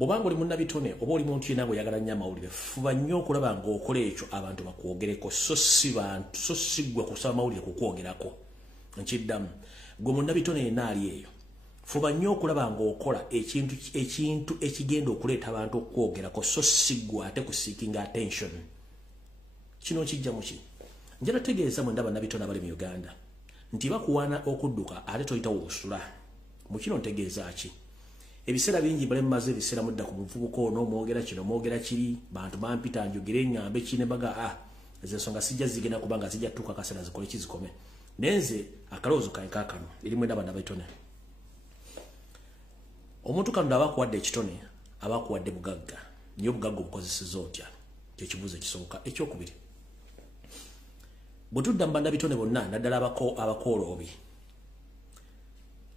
bobanga oli munnabitone oba oli muntu yenna oyagala nnyo amawulire fuba nnyo okulaba ng'okola ekyo abantu bakwogereko so si ggwe kusaba amawulire kukwogerako nkiddamu gwe munnabitone yenna ali eyo fuba nnyo okulaba ng'okola ekintu ekigenda okuleeta abantu okwogerako so si ggwe ate ku seeking attention kino kijja muki njala tegeeza mwenda bannabitone abali mu Uganda nti bakuwaana okudduka ate toyitawo osula mu kino ntegeeza ki ebiseera bingi bale mmaze ebiseera mudda ku muvubuka ono mwogera kino mwogera kiri bantu bampita njogere ngambe kine baga ezo ensonga sijja zigenda kubanga zijja tuka kaseera zikole kizikome nenze akaloozo kankakano eri mwenda bannabitone omuntu kano abakuwadde ekitone abakuwadde bugagga niyo bugagga obukozeseza otya kyekibuuzo ekisooka ekyokubiri bwe tudda mu bannabitone bonna naddala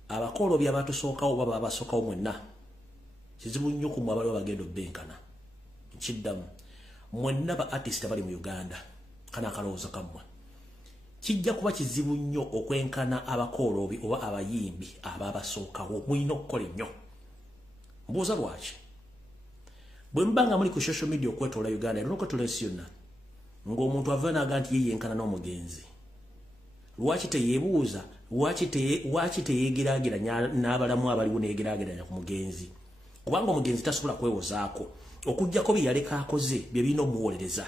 abakooloobi abatusookawo baba abasookawo mwenna kizibu nnyo ku mmwe abaliwo bagenda obbenkana nkiddamu mwenna ba artist abali mu Uganda kana akalowoozo kammwe kijja kuba kizibu nnyo okwenkana abakooloobi oba abayimbi ababasookawo mulina okukola ennyo mbuuza lwaki bwe mbanga muli ku social media okwetoola Uganda erina okwetoola ensi yonna ng'omuntu ava naga nti yeyenkana n'omugenzi lwaki teyeebuuza lwaki teyegeraageranya n'abalamu abaliwo neyegeraageranya ku mugenzi kubanga omugenzi tasobola kwewozaako okuggyako bye yaleka akoze bye birina omuwolereza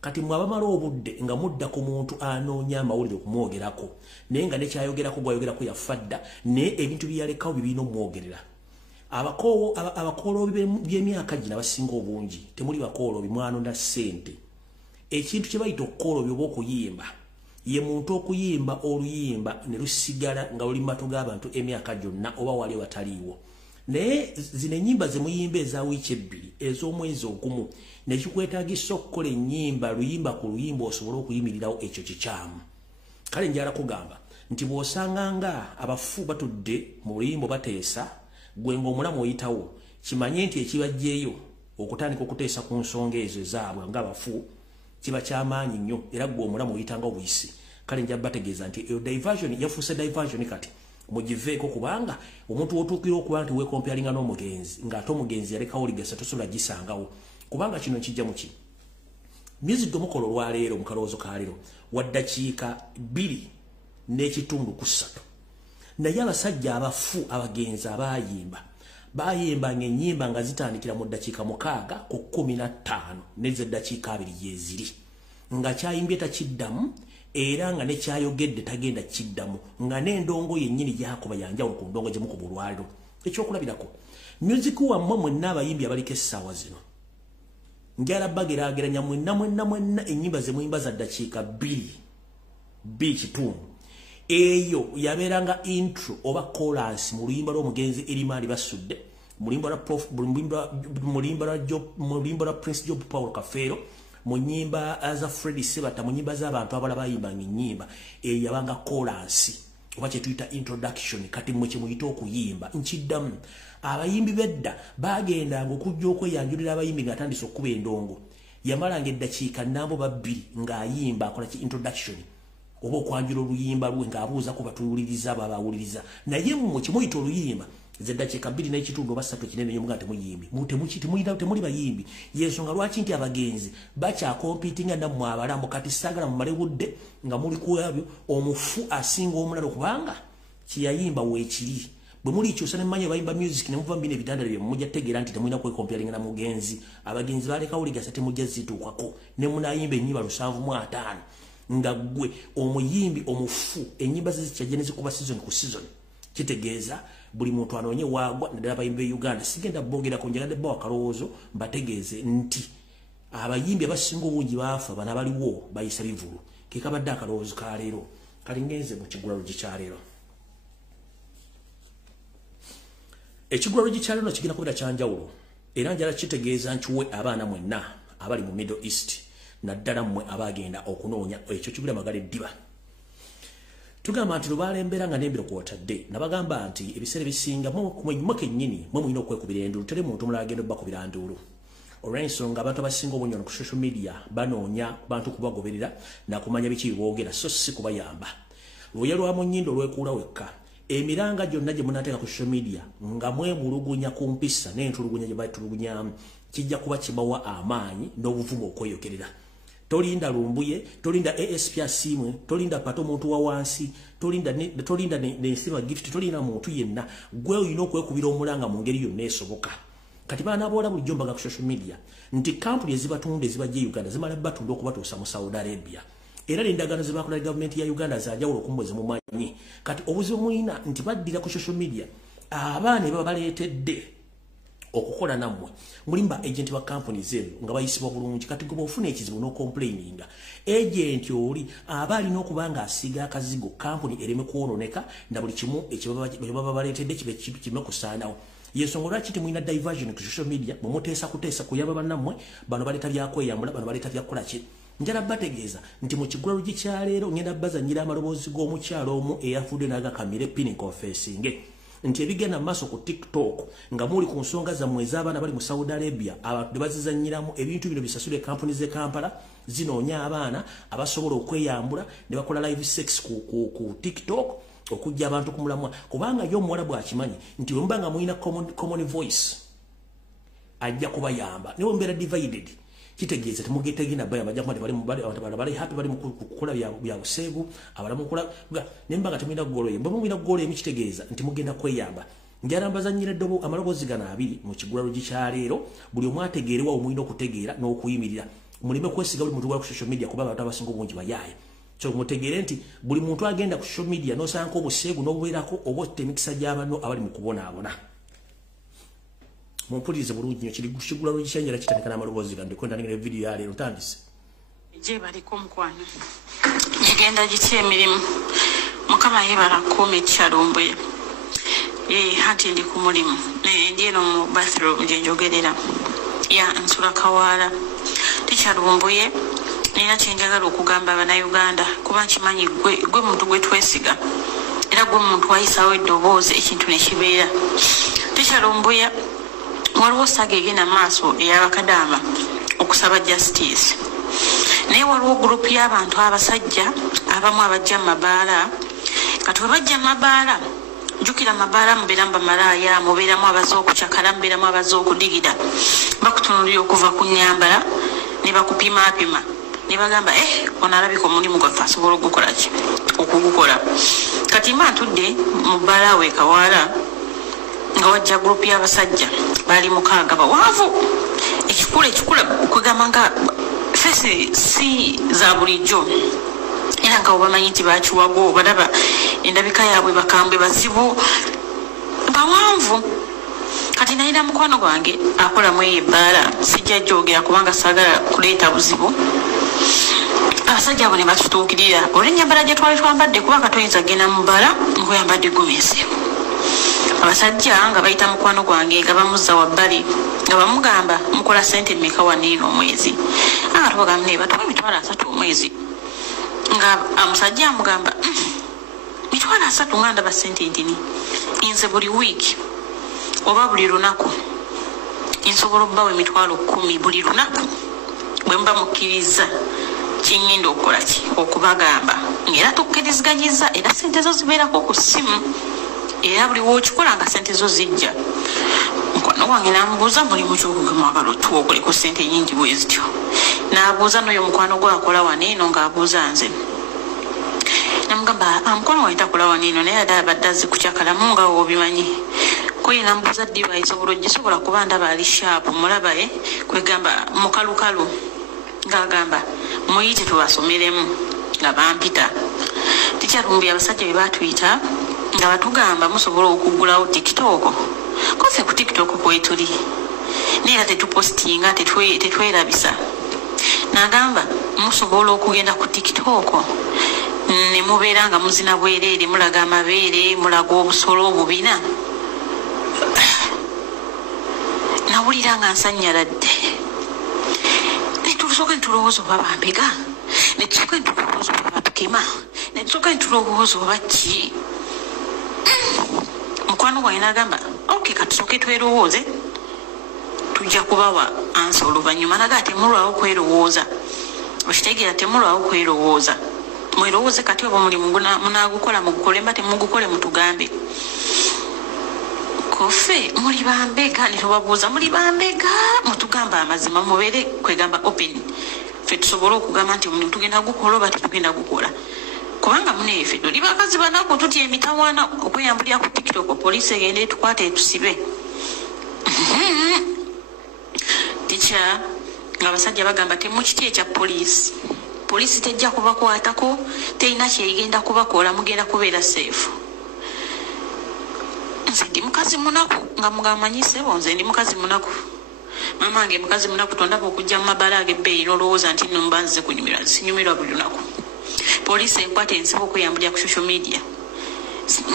kati mwe abamala obudde nga mudda ku muntu anoonya amawulire okumwogerako naye nga nekyayogerako gwayogerako yafadda naye ebintu bye yalekawo bye birina omwogerera abakooloobi by'emyaka gino abasinga obungi temuli bakooloobi mwanonda ssente ekintu kye bayita okukooloobi oba okuyimba ye muntu okuyimba oluyimba ne lusigala nga luli matu g'abantu emyaka gyonna oba wali wataliiwo naye zino ennyimba ze muyimba eza wiiki ebbiri ez'omwezi ogumu nekikwetaagisa okukola ennyimba luyimba ku luyimba osobole okuyimirirawo ekyo kikyamu kale njala kugamba nti bw'osanga nga abafu batudde mu luyimba bateesa gwe ng'omulamu oyitawo kimanye nti ekibajjeeyo okutandika okuteesa ku nsonga ezo ezaabwe ng'abafu kiba kyamaanyi nnyo era gwe omulamu oyitanga obuyisi kale nja bategeeza nti eyo diversion yafuuse diversion kati mugiveeko kubanga omuntu wotuukira okuba nti weekompyalinga n'omugenzi ng'ate omugenzi yalekawo ligasa tosobola gisangawo kubanga kino nkijja mu ki music omukola olwaleero mu kalowoozo ka leero wa ddakiika 2.3 naye abasajja abafu abagenzi bayimbanga ennyimba nga zitandikira mu ddakiika 6 ku 15 n'ezo eddakiika 2 yeziri nga kyayimbye takiddamu era nga nekyayogedde tagenda kiddamu nga n'endongo yennyini gyakuba yanjawulo ku ndongo gye mukuba olwaliro ekyokulabirako music wammwe mwenna abayimbi abaliko essaawa zino njala bageraageranya mwenna ennyimba ze muyimba za ddakiika 2 kitundu eyo yabeeranga intro oba chorus mu luyimba lw'omugenzi erimaali basudde mu luyimba lwa Prince Job Paul Kafeero mu nnyimba za Freddy Sebata mu nnyimba z'abantu abalala bayimbanga ennyimba eyo yabanga chorus oba kye tuyita introduction kati mmwe kye muyita okuyimba nkiddamu abayimbi bedda bagendanga okujja okweyanjulira abayimbi ng'atandise okkuba endongo yamalanga eddakiika nnambo 2 ng'ayimba akola ki introduction oba okwanjula oluyimba lwe ng'abuuza ku batuwuliriza babawuliriza naye mmwe kimuyita oluyimba zeddakiika 2.3 oba 3 kinene nnyo nga temuyimbi temuli bayimbi yensonga lwaki nti abagenzi bakyakompitinga nammwe abalamu kati saagala mumale budde nga muli kuabyo omufu asinga omulala okubanga kyeyayimba weekiri bwe mulikyusa nemmanyi bayimba music nemuva mu bino ebitandalo bye mujja tegeera nti temulina kwekompyalinga na mugenzi abagenzi balekawo ligasa temujja zituukako ne munayimba ennyimba 7.5 nga gwe omuyimbi omufu ennyimba ze zikyajja ne zikuba season ku season kitegeeza buli muntu anoonye waagwa naddala abayimbi e Uganda sigenda bongerako njagadde bbawa kalowoozo mbategeeze nti abayimbi abasinga obungi baafa bana baliwo bayisa bivulu kekabadde akalowoozo ka leero kali ngenze mu kigulalogi kya leero ekigulalogi kya leero kigenda kubeera kyanjawulo era njala kitegeeza nkiwe abaana mwenna abali mu Middle East naddala mmwe abagenda okunoonya ekyo kigula magala eddiba tugamba nti lubalembera nga nembiro kwotadde nabagamba nti ebiseera bisinga mwe kennyini mwe mulina okwekubira enduulu tere muntu omulala agenda obbakubira nduulu olw'ensonga abantu abasinga obunyono ku social media banoonya bantu kubagoberera nakumanya biki boogera so si kubayamba lwoya lwa mu nnyindo olwekuula wekka emiranga gyonna gye munateeka ku social media nga mwemulugunya ku mpisa n'entulugunya gye batulugunyamu kijja kuba kibawa amaanyi n'obuvumu okweyokerera. Tolinda Lumbuye, tolinda ASP Asimwe, tolinda Pato muntu wa wansi, tolinda Nsima Gift, tolinda muntu yenna. Gwe olina okwekubira omulanga mu ngeri yonna esoboka. Kati baana boola bulijjo mbaga ku social media nti kampuni ezibatunda ezibajja Uganda zimala batunda okubatuusa mu Saudi Arabia. Era n'endagaano ze bakola gavumenti ya Uganda za njawulo okumwezi mumanyi. Kati obuzibu mulina nti baddira ku social media abaana baba baleetedde okukola nammwe mulimba agent wa company zero nga bayisibwa bulungi kati gobo ofuna ekizibu no complaininga agent oli aba alina okubanga asiga akazigo company ereme kuononeka na buli kimu ekibaba baleetedde kibe kusaanawo. Yesongola kiti muina diversion ku social media mumutesa kutesa kuyaba bannamwe bano baleta byakweyambula bano baleta byakola ki njala bategeeza nti mu kigula lugi kya leero ngenda bazanyira amaloboozi g'omukyalo omu eyafudde n'agakamire pini confessing nti ebigenda maaso ku TikTok nga muli ku nsonga zammwe ez'abaana bali mu Saudi Arabia abantu bazizanyiramu ebintu bino bisasule kampuni z'e Kampala zinoonya abaana abasobola okweyambula ne bakola live sex ku TikTok okujja abantu kumulamwa kubanga yo omuwala bw'akimanyi nti bwe mubanga mulina common voice ajja kubayamba ne mbeera divided kitegeeza temugetegina baya bajja kuba bali happy bali mu kukola bya buseegu abalamu kukola nembaga temina golo yemba mumina golo emikitegeeza nti mugenda kweyamba njala mbazanyira ddobo amaloboozi gano abiri mu kigula lugi kya leero buli omu ategeerewa omulina okutegeera n'okuyimirira mulime kwesiga buli muntu gwa ku social media kuba abantu abasinga obungi bayaaye so mutegeere nti buli muntu agenda ku social media n'osanka obuseegu n'obubeerako oba otta emikisa gy'abanno abali mu kubonaabona. Mumpulirize bulungi nnyo kiri kigula lugi kyenjala kitandika n'amaloboozi gano ndikwenda nengera video ya leero ntandise gye baliko omukwano gigenda gitya emirimu mukama yebala kuuma ekyalumbuye hati ndi ku mulimu ndi eno mu bathroom gye njogerera ya nsula kawaala tikyalumbuye nina kyenjagala okugamba Abannayuganda kuba nkimanyi gwe muntu gwe twesiga era gwe muntu wayisawo eddoboozi ekintu ne kibeera tikyalumbuye waliwo saga egenda maaso ey'abakadaama okusaba justice naye waliwo gurupu y'abantu abasajja abamu abajja mu mabaala kati bwe bajja mu mabaala jjukira mabaala mubeeramu bamalaaya mubeeramu abaze okucakala mubeeramu abaze okudigida bakutunulira okuva ku nnyambala ne bakupimaapima ne bagamba ono alabika omulimu gwaffe asobola okugukola kati mba ntudde mu bbaala we Kawaala nga wajja gurupu y'abasajja bali 6 bawanvu ekikula okugamba nga fesi si za bulijjo era nga obamanyi nti bakiwago balaba endabika yaabwe bakambwe bazibu bawanvu kati nayina mukwano gwange akolamu eyo ebbaala sijja jogera kubanga saagala kuleeta buzibu abasajja abo ne batutuukirira olw'ennyambala gye twali twambadde kubanga toyinza genda mu bbaala ng'oyambadde gomesi abasajja nga bayita mukwano gwange nga bamuzza wabbali nga bamugamba mukola sente mmeka waniino omwezi nga tubagamba ne batuwa 3 omwezi nga omusajja amugamba 3 nga ndaba sente ntini nze buli wiiki oba buli lunaku nsobola obbawo 10,000 buli lunaku bwe mba mukkiriza kinyinda okukola ki okubagamba ng'era tukkiriziganyiza era sente zo zibeerako ku ssimu era buli wookikola nga sente zo zijja mukwano wange n'amubuuza mulimu ky'okugema tuwa okole ku sente nyingi bwe zityo n'abuuza n'oyo mukwano gwe akola waniino ng'abuuza nze namugamba mukwano wange takola waniino naye ate abadde azze kukyakalamu nga obimanyi kuye namubuuza divaisi obulo gisobola kuba ndaba ali shaapu mulaba kwegamba mukalukalu ng'agamba muyite tubasomeremu nga bampita tikyalumbi abasajja be batuyita nga batugamba musobola okugulawo TikTok kofe ku TikTok kwetuli naye tetupostinga tetwerabisa nagamba musobola okugenda ku TikTok ne mubeera nga muzina bwereere mulaga amabeere mulaga obusolo obubina nawulira nga nsanyaladde netusooka netulowooza oba bambega netusooka netulowooza oba batukema netusooka netulowooza oba ki mukwano gwange n'agamba okay katusooke twerowooze tujja kubawa ansa oluvannyuma naga temulwawo kwerowooza okitegeera temulwawo kwerowooza mwerowooze kati oba omulimu munaagukola mugukole mba temugukole mutugambe kofe muri bambega nitobabuuza muri bambega mutugamba amazima mubere kwegamba open fe tusobola okugamba nti omuntu tugenda gukola oba tetugenda gukola kubanga muneefe tuli bakazi banako tutya emitawaana okweyambulira ku TikTok poliisi egende tukwate etusibe ticha ng'abasajja bagamba temukiti ekya poliisi tejja kubakwatako terina kyegenda kubakola mugenda kubeera safe nze ndi mukazi munaku nga mugamanyise bonze ndi mukazi munaku mama wange mukazi munaku tondaba okujja mu mabala ag'ebbeeyi n'olowooza nti nno mba nze kunyumirwa sinyumirwa buli lunaku poliisi enkwata ensiba okweyambulira ku social media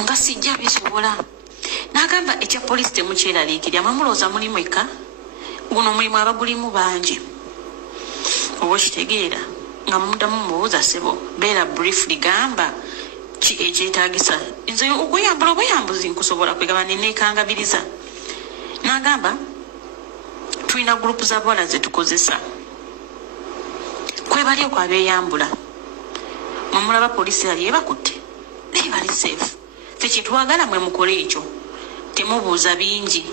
nga sijja bisobola n'agamba ekya poliisi temukyeraliikirya mwemulooza mulimu eka guno omulimu abagulimu bangi oba okitegeera nga muddamu mubuuza sebo beera briefly gamba ki ekyetaagisa nze okuyambula obuyambuzi nkusobola kwegaba neneekangabiriza n'agamba tulina gurupu za bwala zetukozesa kwebali okwabeeyambula mwemulaba poliisi yali ebakutte naye bali safe fe kyetwagala mwe mukole ekyo temubuuza bingi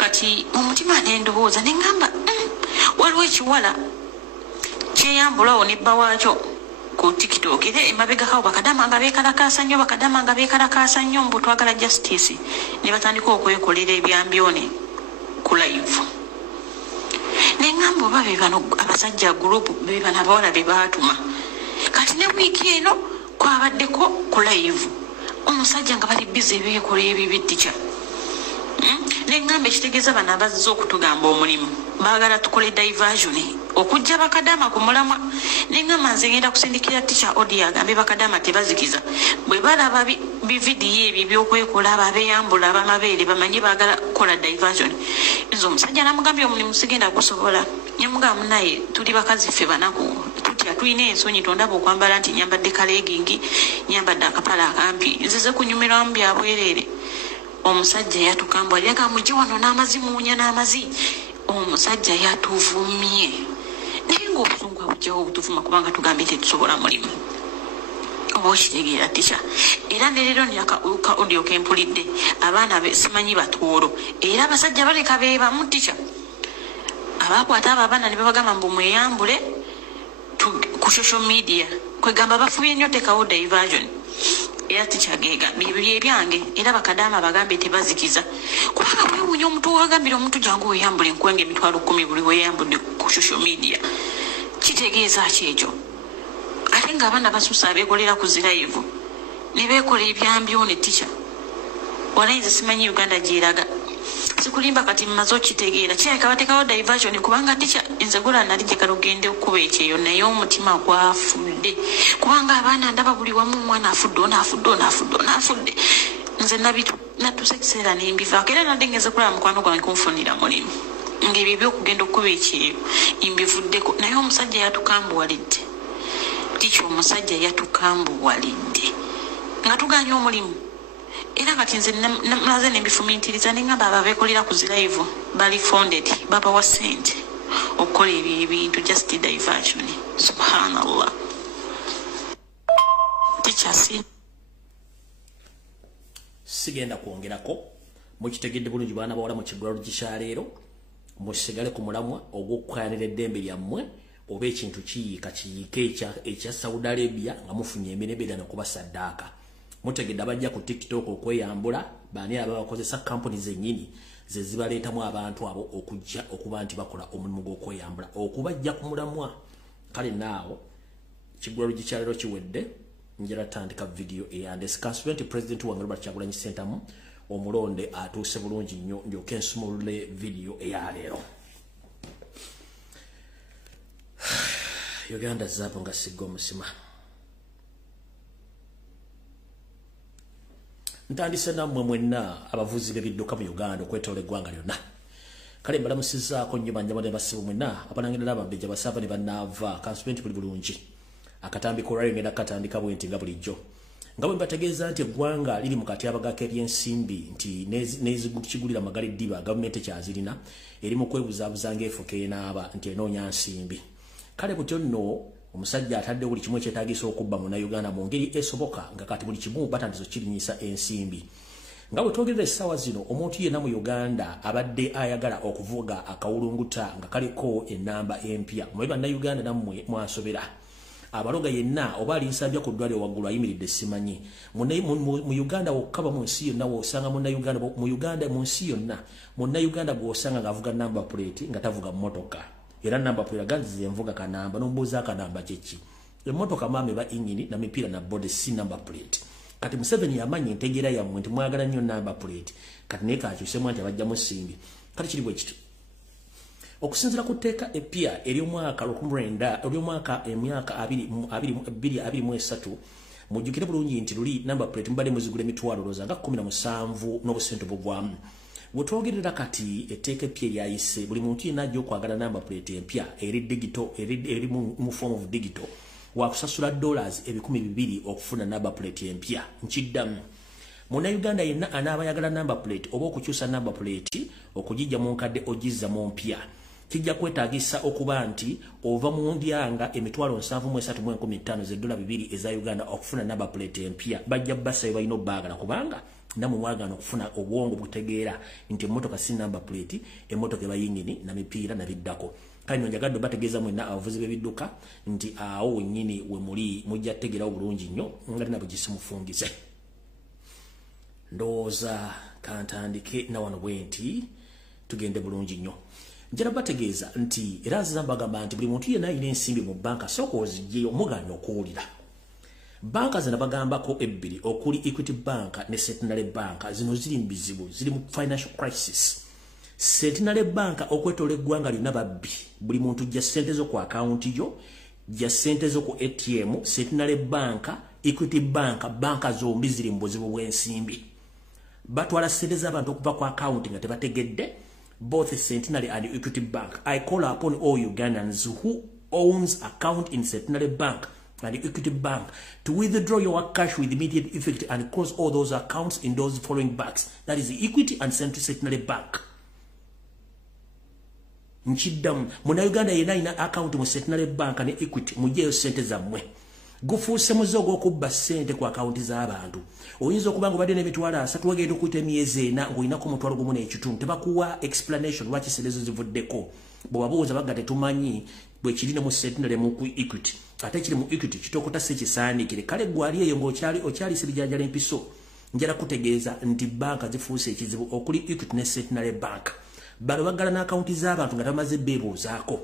kati mu mutima nendowooza neŋŋamba waliwo ekiwala kyeyambulawo nebba waakyo ku TikTok era emabegakawo bakadama nga beekalakaasa nnyo mbu twagala justice ne batandika okwekolera ebyambyone ku live neŋŋamba oba be bano abasajja gurupu be bano abawala be baatuma kati ne wiiki eno kwabaddeko ku live omusajja nga bali bize beekola ebibittica neŋŋamba ekitegeeza bano abazze okutugamba omulimu baagala tukole diversion okujja bakadama ku mulamwa neŋŋamba nze ngenda kusindikira tica odi agambe bakadama tebazikiza bwe balaba bividiyo ebyo byokwekola ababeeyambula abamabeere bamanye baagala kukola diversion nze omusajja namugambye omulimu sigenda gusobola nyamugamba naye tuli bakazi ffe banaku tutya tulina ensonyi tondaba okwambala nti nyambadde kalegingi nyambadde akapala akampi nzize kunyumirwamu byabwereere omusajja yatukambwa yaga mujje wano n'amazimuunya n'amazi omusajja yatuvumye naye ng'obusungu abujjawo obutuvuma kubanga tugambye tetusobola mulimu oba okitegeera tica era nerero ka audio kempulidde abaana simanyi batoolo era abasajja baleka beebamu tica abakwata abo abaana ne babagamba mbu mweyambule ku social media kwegamba bafubye nnyo tekawo diversion era tikyagega bibiri ebyange era bakadama bagambye tebazikiza kubanga bwewuunya omuntu wagambira omuntu jangu weyambula enkwenge emitwalo 10 buli weyambudde ku social media kitegeeza kyekyo ate ng'abaana basusa abeekolera ku zilive ne beekola ebyambyone tica walayinze simanyi Uganda gyeraga sikulimba kati mmaze okitegeera kirabika batekawo diversion kubanga tica nze gula nali njagala ogende okuba ekyeyo naye omutima gwafudde kubanga abaana ndaba buli wamu omwana afudde nze natuse ekiseera nembivaako era nadde ngeze kulaba mukwano gwange kunfunira mulimu ng'ebyo ebyokugenda okuba ekyeyo mbivuddeko naye omusajja yatukambuwalidde tica omusajja yatukambuwalidde nga tuganya omulimu era kati nze naze nembifumiitiriza neŋŋamba ababeekolera ku zilive bali funded babawa sente okukola ebyo ebintu just diversion subhanallah tikyasi sigenda kwongerako mukitegedde bulungi baana bawala mu kiggwalo kikyaleero musigale ku mulamwa ogw'okukwanira eddembe lyammwe oba ekintu kiyiika ekya Saudi Arabia nga mufunye emirembe ddala okuba saddaaka mutegedde abajja ku TikTok okweyambula baani ababakozesa kampuni zennyini ze zibaleetamu abantu abo okujja okuba nti bakola omulimu gw'okweyambula okubajja ku mulamwa kale naawo kiggwalo kikyaleero kiwedde njala tandika video eyandese Constituent President wange Robert Kyagulanyi Ssentamu omulonde atuuse bulungi nnyo ndyoke nsumulule video eyaleero Uganda zaapo nga sigga omusima ntandise nammwe mwenna abavuzi b'ebidduka mu Uganda okwetoola eggwanga lyonna kale mbalamusizaako nnyo banjaba ne basibu mwenna abanangira abambejja basaba ne bannaava Constituent buli bulungi akatambi kolwali ngenda katandika bwenti nga bulijjo nga bwe mbategeeza nti eggwanga liri mu katyabaga k'ebyensimbi nti n'ezikigulira magali ddiba gavumenti ekyazirina eri mu kwebuzaabuza ng'efo keenaaba nti enoonya nsimbi kale butyo nno omusajja atadde buli kimu ekyetaagisa okubba mu Uganda mu ngeri esoboka nga kati buli kimu batandizo kirinyisa ensimbi nga bwe twogerera essaawa zino omuntu yenna mu Uganda abadde ayagala okuvuga akawulunguta nga kaliko ennamba empya mwe bannayuganda nammwe mwasobera abaloga yenna oba alinsabya ku ddwaliro waggulu ayimiridde simanyi mu Uganda wokkaba mu nsi yonna wosanga mu nsi yonna munnayuganda gw'osanga ng'avuga namba plate nga tavuga mmotoka era namba plate aganzize envuga kanamba n'ombuuza akanamba kyeki emmotoka maama eba ingini na mipiira na bode si namba plate kati Museveni yamanyi entegeera yammwe nti mwagala nnyo namba plate kati naye kakyusemu nti abajjamu simbi kati kiri bwe kiti okusinziira ku tteeka eppya ery'omwaka emyaka 2023 mujjukire bulungi nti luli namba plate mubadde muzigula emitwalo looza nga 17 n'obusente bugwamu bwetwogerera kati etteeka eppya eryayise buli muntu yenna ajja okwagala namba plate empya eri digital eri mu form of digital wakusasula $200,000 okufuna namba plate empya nkiddamu munnayuganda yenna anaaba yagala namba plate oba okukyusa namba plate okugijja mu nkadde ogizza mu mpya kijja kwetaagisa okuba nti ova mu ndyanga emitwalo 7,315 $200 eza Uganda okufuna namba plate empya bajja basayo balina obbaagala kubanga namwe mwagana okufuna obwongo butegeera nti emmotoka si namba plate emmotoka eba yingini na mipiira na biddako kale njagadde bategeeza mwenna abavuzi b'ebidduka nti awo wennyini we muli mujja tegeerawo bulungi nnyo nga lina bwe gisimufungize ndowooza kantandike na wano bwe nti tugende bulungi nnyo njala bategeeza nti era nziza mbagamba nti buli muntu yenna alina ensimbi mu banka sooka ozigyeyo muganya okuwulira banka zino bagambako ebbiri okuli Equity Bank ne Centenary Bank zino ziri mu bizibu ziri mu financial crisis Centenary Bank okwetoola eggwanga lyonna babbi buli muntu jja ssente zo ku akawunti yo jja ssente zo ku ATM Centenary Bank Equity Bank banka zombi ziri mu buzibu bw'ensimbi batwala ssente z'abantu okuva ku akawunti nga tebategedde both Centenary and Equity Bank. I call upon all Ugandans who owns account in Centenary Bank and Equity Bank to withdraw your cash with immediate effect and close all those accounts in those following banks. That is the Equity and Centenary Bank. Nchidam, muna Uganda yena account mu Centenary Bank and Equity mujeyo sente zammwe. Gufuuse muzogo okubba ssente ku akawunti z'abantu oyinza okuba ng'obadde n'emitwalo 3 wagenda okuyita emyezi 4 ng'olinako omutwalo gumu n'ekitundu tebakuwa explanation lwaki ssente zo zivuddeko bw'obabuuza bagga tetumanyi bwe kiri ne mu Centenary mu Equity ate kiri mu Equity kitokota si kisaaniikire kale gwali eyo ng'okyalisa ebijanjala empiso njala kutegeeza nti banka zifuuse ekizibu okuli Equity ne Centenary Bank bano baggala n'akawunti z'abantu nga tamaze beebuuzaako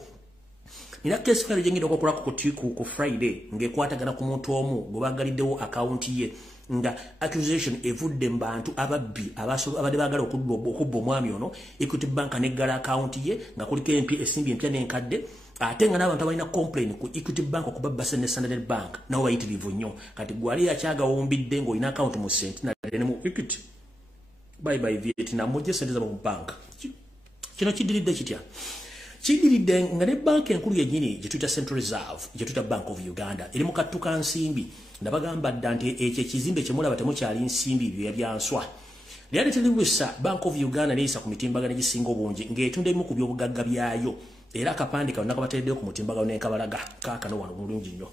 nina kesi file jengida kwa ku Friday ngekwatagana ku muntu omu gobagaliddewo account ye nga accusation evudde mbantu ababbi abadde bagala okubba omwami ono Equity Bank neggala account ye nga kuliko esimbi empya n'enkadde ate nga n'abantu abalina complain ku Equity Bank okubba ne Standard Bank nawo bayitirivu nnyo kati gwali akyagawombidde ng'olina account mu Centenary ne mu Equity bye Vietnam mujje sente za mu bank kino kidiridde kitya Chigiridde nga ne bank enkulu yennyini gye tuyita Central Reserve gye tuyita Bank of Uganda eri mu kattu ka nsimbi nabagamba dda nti ekyo ekizimbe kye mulaba temukyali nsimbi bye byanswa lyaleeterebwesa Bank of Uganda neeyisa ku mitimbagano egisinga obungi ng'etunda ebimu ku by'obugagga byayo era akapande kano nakabateereddeyo ku mutimbagano n'enkabalaga kaakano wano bulungi nnyo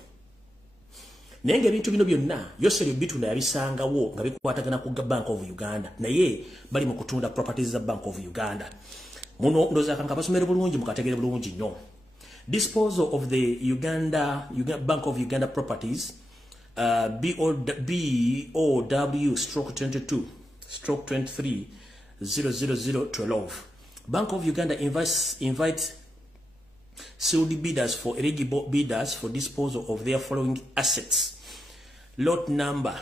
naye ng'ebintu bino byonna Yoselio bitunda yabisangawo nga bikwatagana ku Bank of Uganda naye bali mu kutunda properties za Bank of Uganda muno ndoza kanka basomere bulungi mukategere bulungi nnyo disposal of the Bank of Uganda properties BOW/22/23/00012 Bank of Uganda invites sealed bidders for eligible bidders for disposal of their following assets lot number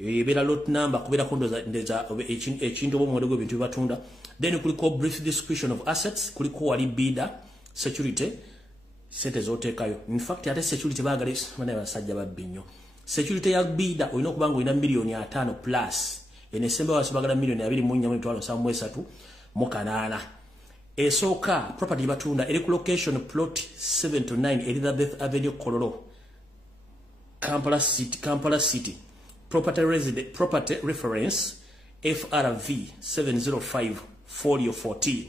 yebera lot number kubera kondoza ndeza ekintu bomwedego ebintu bibatunda then kuliko brief description of assets kuliko wali bidder security sente zotekayo in fact ate security bagale bana basajja babinyo security ya bidder oyino kubanga oyina milioni 5 plus enesemba wasibagala milioni 2.3 mu kanana esoka property batunda eri ku location plot 7 to 9 Elizabeth Avenue Kololo Kampala City property reference FRV 705/4040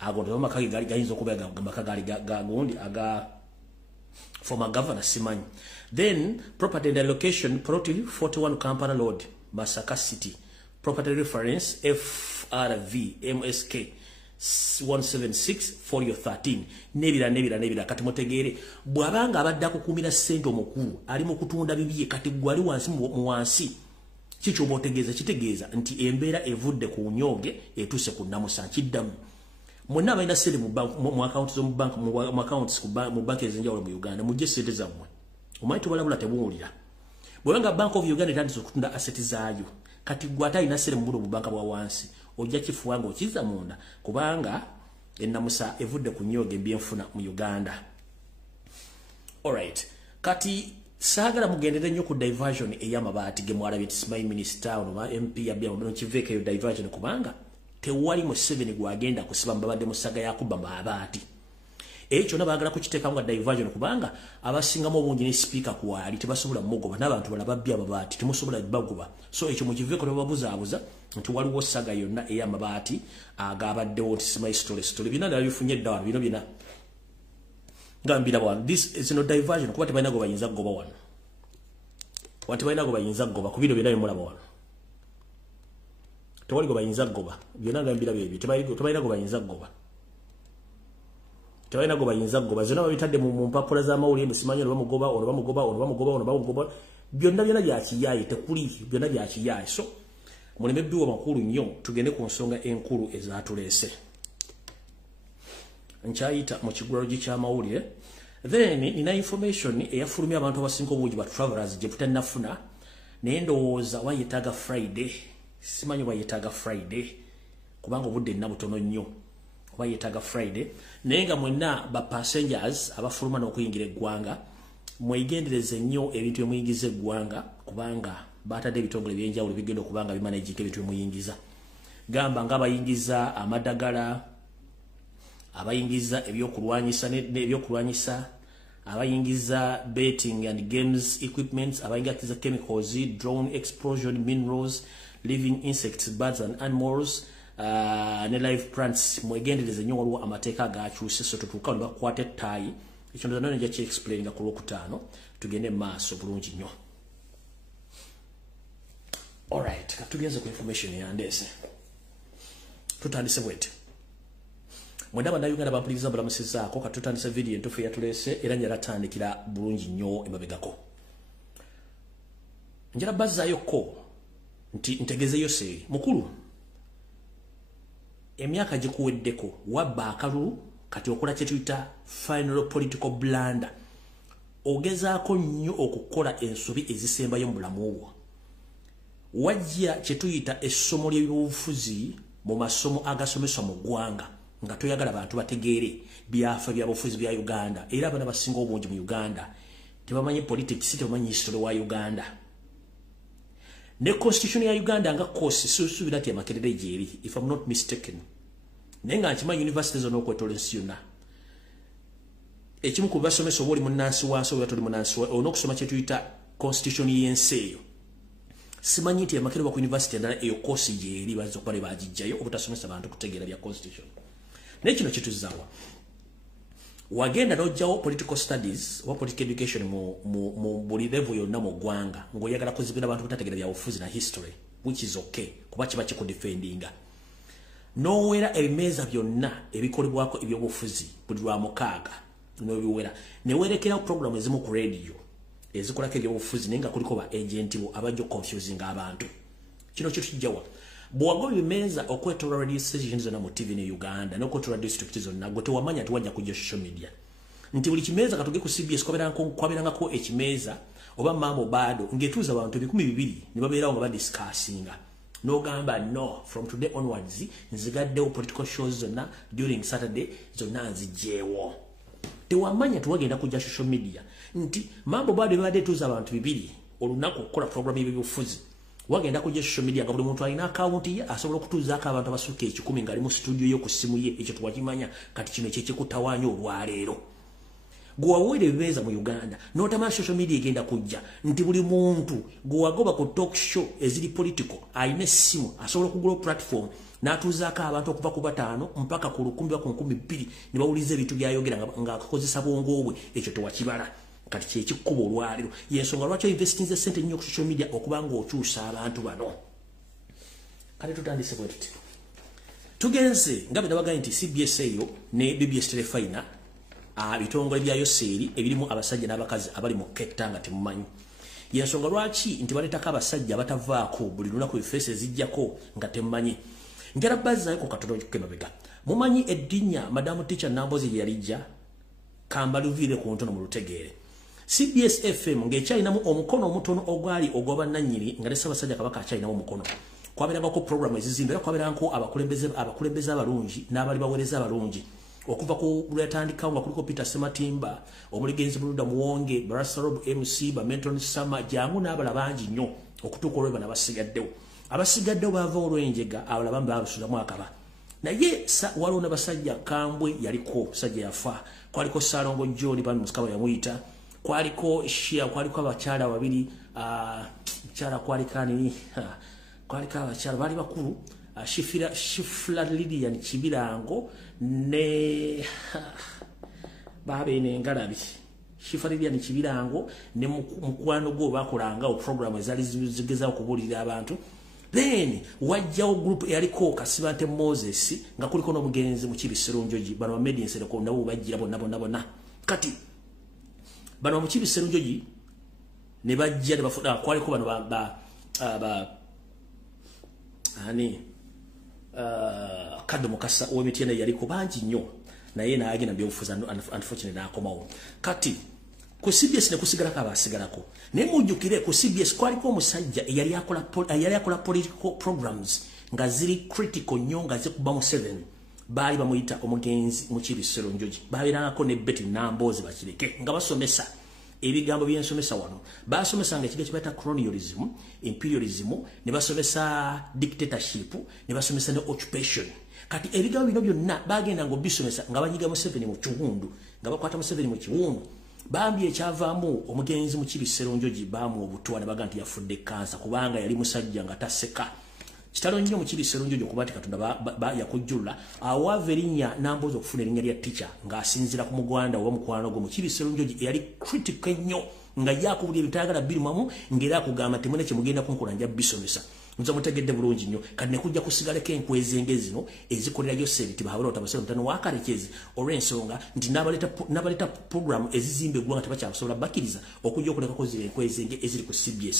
agondo makagi gali gayinzo kubega makagari gagundi aga former governor Simanyi then property and location plot 41 Kampala Road Masaka City property reference FRV MSK 176 for your 13 nebira kati mutegere bwabanga abadde akukumira ssente omukulu ali mu kutunda bibye kati gwali wansi mu wansi kicho botegeza kitegeeza nti embeera evudde ku nyoge etuse ku namusa kiddamu mwenna abalina ssente mu accounts zo mu bank mu accounts mu bank ezenjawulo mu Uganda mujje ssente zammwe omanyi tubalabula tebuwulira bwebanga Bank of Uganda etandise okutunda asseti zaayo kati gwata alina ssente mu bubanka bwa wansi ojja kifuwa ng'okiza munda kubanga ennamusa evudde ku nyoge ebyenfuna mu Uganda. Alright, kati saagala mugendere nnyo ku diversion ey'amabaati ge mwalabye Tismail Minister ono MP yabyamu kiveeko eyo diversion kubanga tewali Museveni gwagenda kusiba mbabadde mu saga yakuba mabaati. Ekyo nabaagala kukiteeka nga diversion kubanga abasingamu obungi ne speaker kwali tebasobola mugoba n'abantu balaba bya mabaati temusobola bagoba. So ekyo mukiveeko tebabuzaabuza nti waliwo saga yonna ey'amabaati agabaddewo Tismail story bina nabifunye eddawa bino bina ngambira bwana this is no diversion kuba tebalina go bayinza goba wano wati balina go bayinza goba ku bino bina bimulaba wano tewali go bayinza goba byonna ngambira byebi tebalina go bayinza goba tebalina go bayinza goba zonna babitadde mu mpapula z'amawulire simanyi bamugoba byonna bya kiyaye tekuli byonna bya kiyaye so muleme biwa makulu nnyo tugende ku nsonga enkulu ezatulese nchayita mu kigulalo ky'amawulire then nina information eyafulumya abantu abasinga obungi ba travelers gye tutannafuna naye ndowooza wayetaaga Friday simanyi wayetaaga Friday kubanga obudde nna butono nnyo wayetaaga Friday naye nga mwenna ba passengers abafuluma n'okuyingira eggwanga mwegendereze nnyo ebintu byemuyingiza eggwanga kubanga batadde ebitongole ebyenjawulo bigenda okubanga bimanagika ebintu byemuyingiza gamba ng'abayingiza amadagala abayingiza ebyokulwanyisa abayingiza betting and games equipments abayingiza chemicals drone explosion minerals living insects birds and animals ne live plants mwegendereze nnyo waliwo amateeka agakyuse so tutuuka ne bakwata ettaayi ekyo ndoza nja ki-explaininga ku Lwokutaano tugende maaso bulungi nnyo. Alright, katugenze ku information yandeese tutandise bwete mwenda bannayuganda bampuliriza balamusizaako katutandisa video entufu eyatulese era njala tandikira bulungi nnyo emabegako njala bazzayoko nti ntegezeyo se mukulu emyaka gikuweddeko wabba akalulu kati okola kye tuyita final political blunder ogezaako nnyo okukola ensobi ezisembayo mu bulamu obwo wajja kye tuyita essomo ly'ebyobufuzi mu masomo agasomeswa mu ggwanga nga toyagala bantu bategeere byafa byabufuzi bya Uganda era abana basinga obungi mu Uganda tebamanyi politics tebamanyi history wa Uganda ne constitution ya Uganda nga kosi suubira ati amakerere gyeri if I'm not mistaken nenga nkimanyi universities onokwetola ensi yonna ekimu ku basomesa oba oli munnansi wansi oba toli munnansi olina okusoma kye tuyita constitution y'ensi eyo simanyi nti amakerere ku university endala eyo kosi gyeri bazza okuba ne bagijjayo obutasomesa bantu kutegeera bya constitution naye kino kituzaawa wagenda n'ojjawo political studies oba political education mu buli level yonna mu ggwanga ng'oyagala kuzibira abantu batategeera byabufuzi na history which is okay kuba kiba kikudefendinga n'owera ebimeeza byonna ebikolebwako ebyobufuzi buli lwa mukaaga n'obiwera ne weerekerawo program ezimu ku radio ezikolako ebyobufuzi naye nga kuliko ba agenti bo abajja okonfusinga abantu kino kyo tujjawa bw'agoba ebimeeza okwetola radio stations zonna mu TV ne Uganda n'okwetola district zonna gwe tewamanya tiwajja kujja social media nti buli kimeeza katuge ku CBS kwaberangako ekimeeza oba mambo bado ng'etuuza abantu 200 ne babeerawo nga badiscussinga n'ogamba no from today onwards nzigaddewo political shows zonna during Saturday zonna nzijjeewo tewamanya tiwagenda kujja social media nti mambo bado ebadde etuuza abantu 200 olunaku okukola program y'ebyobufuzi wagenda kujja social media nga buli muntu alina account ye asobola okutuuzaako abantu abasukka 10 ng'ali mu studio ye ku ssimu ye ekyo twakimanya kati kino kyekikutawaanya olwaleero gwe waweera ebibeeza mu Uganda n'otamanya social media egenda kujja nti buli muntu gwe wagoba ku talk show eziri political alina essimu asobola okugula platform n'atuuzaako abantu okuva ku 5 mpaka ku 1,000 ku 2,000 ne bawuliza ebintu by'ayogera ng'akozesa bwongo bwe ekyo tewakibala kati kyekikkuba olwaliro yensonga lwaki investinze sente nnyo ku social media okubanga okyusa abantu bano kale tutandise bwe tuti tugenze nga bwe nti CBS eyo ne BBS Telefina bitongole byayo seeri ebirimu abasajja n'abakazi abali mu ketta nga temumanyi yensonga lwaki nti baleetako abasajja abatavaako buli lunaku efeesi ezijjako nga temumanyi njala bazzayo ku katono kemabega mumanyi eddinya madamu teacher Nambozi gye yalijja kambaluviire ku ntono mu lutegeere CBS FM ng'ekyalinamu omukono omutono ogwali ogw'obannannyini nga ne Ssaabasajja Kabaka akyalinamu omukono kwabeerangako programu ezizimbe era kwabeerangako abakulembeze abalungi n'abali baweereza abalungi okuva ku lwetandikawo nga kuliko Peter Sematimba omuligenzi Buluda Muwonge Barasarob MC Bamenton Sama jangu n'abala bangi nnyo okutuuka olweba abasigaddewo baava olw'enjega abala bambi balusulamu akaba naye waliwo n'abasajja Kambwe yaliko musajja yafa kwaliko Salongo John bani Musikaba yamuyita kwaliko Shia kwaliko abakyala babiri mukyala kwaliko abakyala bali bakulu Shifla Lydia Kibirango ne babe ngalabi Shifla Lydia Kibirango ne mukwano go bakolanga o program ezali zigeza okubulira abantu then wajjawo group yaliko Kasibante Moses nga kuliko n'omugenzi mu Kibisero Njoji bano Media Nsereko nabo bajjira bonna kati bano mu Kibisero Njoji ne bajja ne bafuda kwaliko bano Kado Mukasa ow'Emityana yaliko bangi nnyo naye naagenda byobufuzi unfortunately n'akomawo kati ku CBS ne kusigalako abasigalako naye mujjukire ku CBS kwaliko omusajja eyali akola political programs nga ziri critical nnyo nga zikuba mu 7 baali bamuyita omugenzi mu Kibisero Njoji baabeerangako ne Betty Nambozi bakireke nga basomesa ebigambo byensomesa wano basomesanga ekiga kibaita colonialism imperialism ne basomesa dictatorship ne basomesa ne occupation kati ebigambo bino byonna bagenda ngo bisomesa nga banyiga mu 7 mu kiwundu nga bakwata mu 7 mu kiwundu bambi ekyavaamu omugenzi mu Kibisero Njoji baamu obutwa ne baga nti yafudde kansa kubanga yali musajja nga taseka kitalo nnyo mu Kibisero Njoji okuba nti Katonda yakujjula awaava erinnya Nambozi okufuna erinnya lya teacher ng'asinzira ku mugwanda oba mukwano gwe mu Kibisero Njoji eyali critical nnyo nga yakubulira ebitaagala birimamu ng'era akugamba temune kyemugenda kunkola nja bisomesa nza mutegedde bulungi nnyo kati ne kujja kusigaleko enkwezenge zino ezikolerayo seriti bahabula otabasolo mutano wakarekezi olw'ensonga nti n'abaleeta program ezizimba eggwanga tebakyasobola bakkiriza okujja okulekako zino enkwezenge eziri ku CBS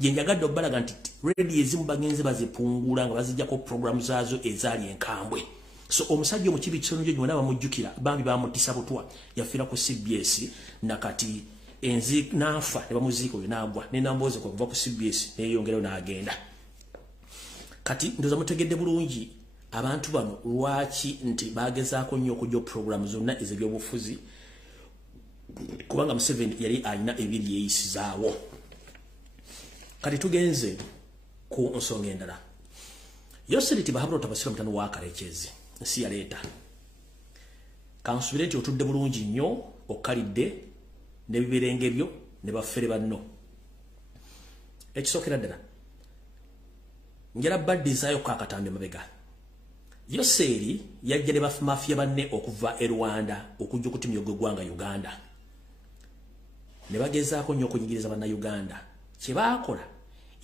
jenjagadde obbalaga nti redio ezimu bagenze bazipungula nga bazijjako programu zaazo ezaali enkambwe so omusajja mu Kibisero Njoji wonna bamujjukira bambi bamutisa butwa yafiira ku CBS nakati enzi n'afa ne bamuziika oyo n'agwa ne Nambozi kuva ku CBS neeyongerayo n'agenda kati ndoza mutegedde bulungi abantu bano lwaki nti bagezaako nnyo okujja programu zonna ez'ebyobufuzi kubanga Museveni yali alina ebiri eyisizaawo kati tugenze ku nsonga endala yoseriti bahabula otabasira mutano wakarekezi nsi yaleeta kansubire nti otudde bulungi nnyo okkalidde n'ebiberenge byo ne baffere banno ekisookera ddala njala baddizaayo ku akatambi mabega Yoseeri yajja ne bamafiya banne okuva e Rwanda okujja okutimya eggwanga Uganda ne bagezaako nnyo okunyigiriza bannayuganda kye baakola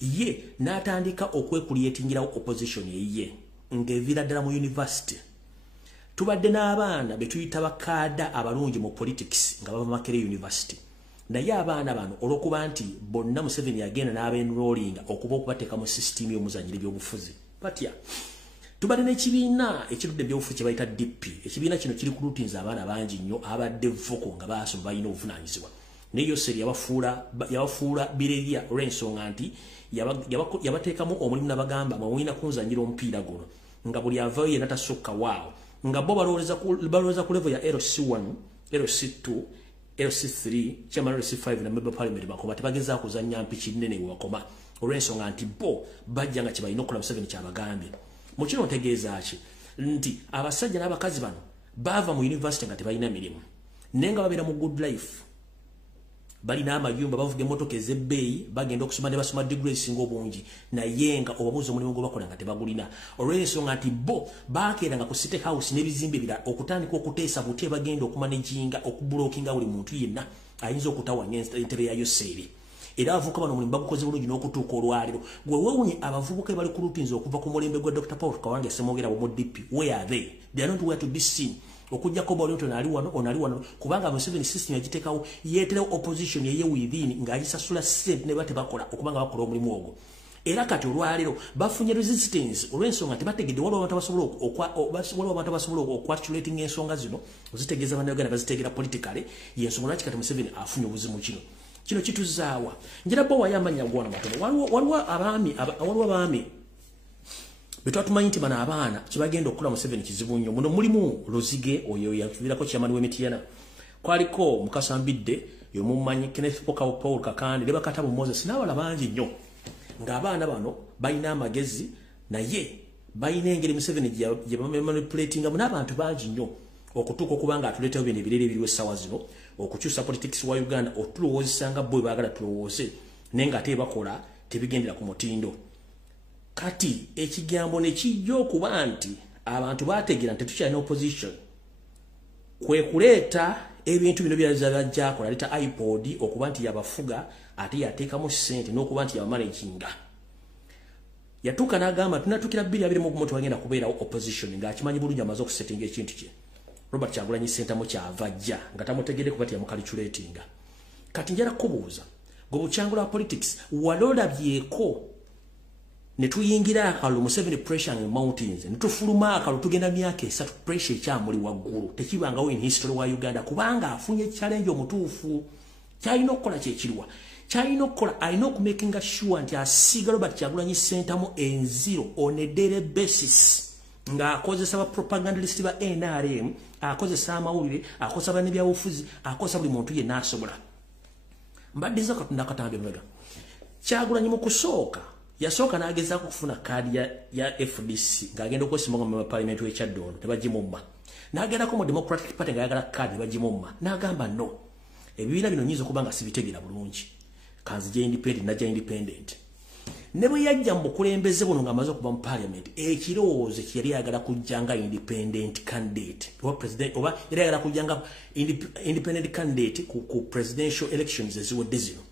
ye n'atandika okwekuliyetingirawo opposition ye ng'eviira ddala mu university tubadde n'abaana be tuyita bakaada abalungi mu politics nga bava Makerere University naye abaana bano olw'okuba nti bonna Museveni yagenda n'abenrollinga okuba okubateeka mu system y'omuzanyiro by'obufuzi batya tubadde n'ekibiina ekirudde ebyobufuzi kye bayita DP ekibiina kino kiri kulutinza abaana bangi nnyo abadde voko nga baasoma balina obuvunaanyizibwa naye Yoseeri yabafuula bireria olw'ensonga nti yabateekamu omulimu n'abagamba mwewina kunzanyira omupiira guno nga buli avayo yenna tasukka waawo nga bo balowooza ku level ya LC1 LC2 LC3 chairman LC5 na member parliament bakoba tebageza kuzanya mpichi nene wakoma olw'ensonga nti bo bajja nga kibalina okukola Museveni kyabagambye mu kino ntegeeza ki nti abasajja n'abakazi bano bava mu university nga tebalina mirimu nenga babeera mu good life balina amayumba bavuga emmotoka ez'ebbeeyi bagenda okusoma ne basoma degree ezisinga obungi naye nga obabuuza omulimu gwe bakola nga tebagulina olw'ensonga nti bo baakeeranga ku City House n'ebizimbe ebirala okutandika okuteesa buti bagenda okumanaginga okubulookinga buli muntu yenna ayinza okutawanya entebe ya Yoseeri era avuka bano mulimba gukoze bulungi n'okutuuka olwaliro gwe wewunye abavubuka bali ku lupinzi okuva ku mulembe gwa Dr. Paul Kawange Ssemwogera mu DP where are they are not where to be seen okujja ko Bolinto nali wano kubanga Museveni system yagitekawo yeetera opposition yeye within ng'agisasula sente ne bate bakola okubanga bakola omulimu ogwo era kati olwaliro bafunye resistance olw'ensonga tebategedde waliwo abantu abasobola okwatulating ensonga zino ozitegeeza bannayuganda bazitegera politically yensonga lwaki kati Museveni afunye obuzimu kino kituzaawa njira bo wayamanya gwana matono waliwo abaami betwatumanyi nti bano abaana kibagenda okukula Museveni kizibu nnyo muno mulimu Luzige oyo yavirako kyamani w'Emityana kwaliko Mukasambidde yomumanyi Kenneth Paul Kakande leba Katabo Moses n'abala bangi nnyo ng'abaana bano balina amagezi naye balina engeri Museveni gye bamanipulatinga mu n'abantu bangi nnyo okutuuka okubanga atuleetawo bino ebirere ebiriwo essaawa zino okukyusa politics wa Uganda otulowoozesa nga bo baagala tulowooze naye ng'ate bakola tebigendera ku mutindo kati ekigambo ne kijja okuba nti abantu baategeera nti tetukyalina opposition kwe kuleeta ebintu bino byajjakola leeta iPod okuba nti yabafuga ate yateekamu ssente n'okuba nti yabamanaginga yatuuka n'agamba tunatukira 2021 twagenda kubeerawo opposition ng'akimanyi bulungi amaze okusettinga ekintu kye Robert Kyagulanyi Ssentamu kyava ajja nga tamutegedde kuba ti yamukaliculatinga kati njala kubuuza gwe bukyangula politics walolabyeko ne tuyingira akalu Museveni pressure in mountains ne tufuluma akalu tugenda myaka esatu pressure ekyamuli waggulu tekibangawo in history wa Uganda kubanga afunye challenge omutuufu kyalina okukola kyekiriwa kyalina okukola alina okumakinga sure nti asiga Robert Kyagulanyi Ssentamu enziro on a daily basis nga akozesa ba propagandist ba NRM akozesa amawulire akozesa bane bya ofuzi akozesa buli muntu yenna asobola mbaddiza katonda katambe mwega Kyagulanyi mu kusooka yasooka n'agezaako kufuna kaadi ya FDC ng'agenda okwesimanga mu parliament w'ekyaddondo tebagimumma n'agendako mu Democratic Party ng'ayagala kaadi tebagimumma n'agamba no ebibiina bino nyinza okuba nga sibitegeera bulungi kanzija independent najja independent ne bwe yajja mu bukulembeze buno ng'amaze okuba mu parliament ekirowoozo kye yali ayagala kujja nga independent candidate oba president oba yali ayagala kujja nga independent candidate ku presidential elections eziwedde zino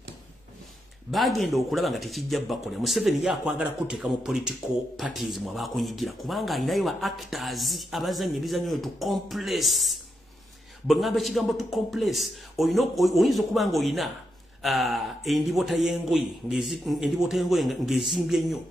bagenda okulaba nga tekijja bakola Museveni yakwagala kuteeka mu political parties mu abakunyigira kubanga alinayo ba actors abazannya ebizannyo to complex bwengamba ekigambo to complex oyinza okuba nga oyina endibota y'engoye ng'ezimbye ennyo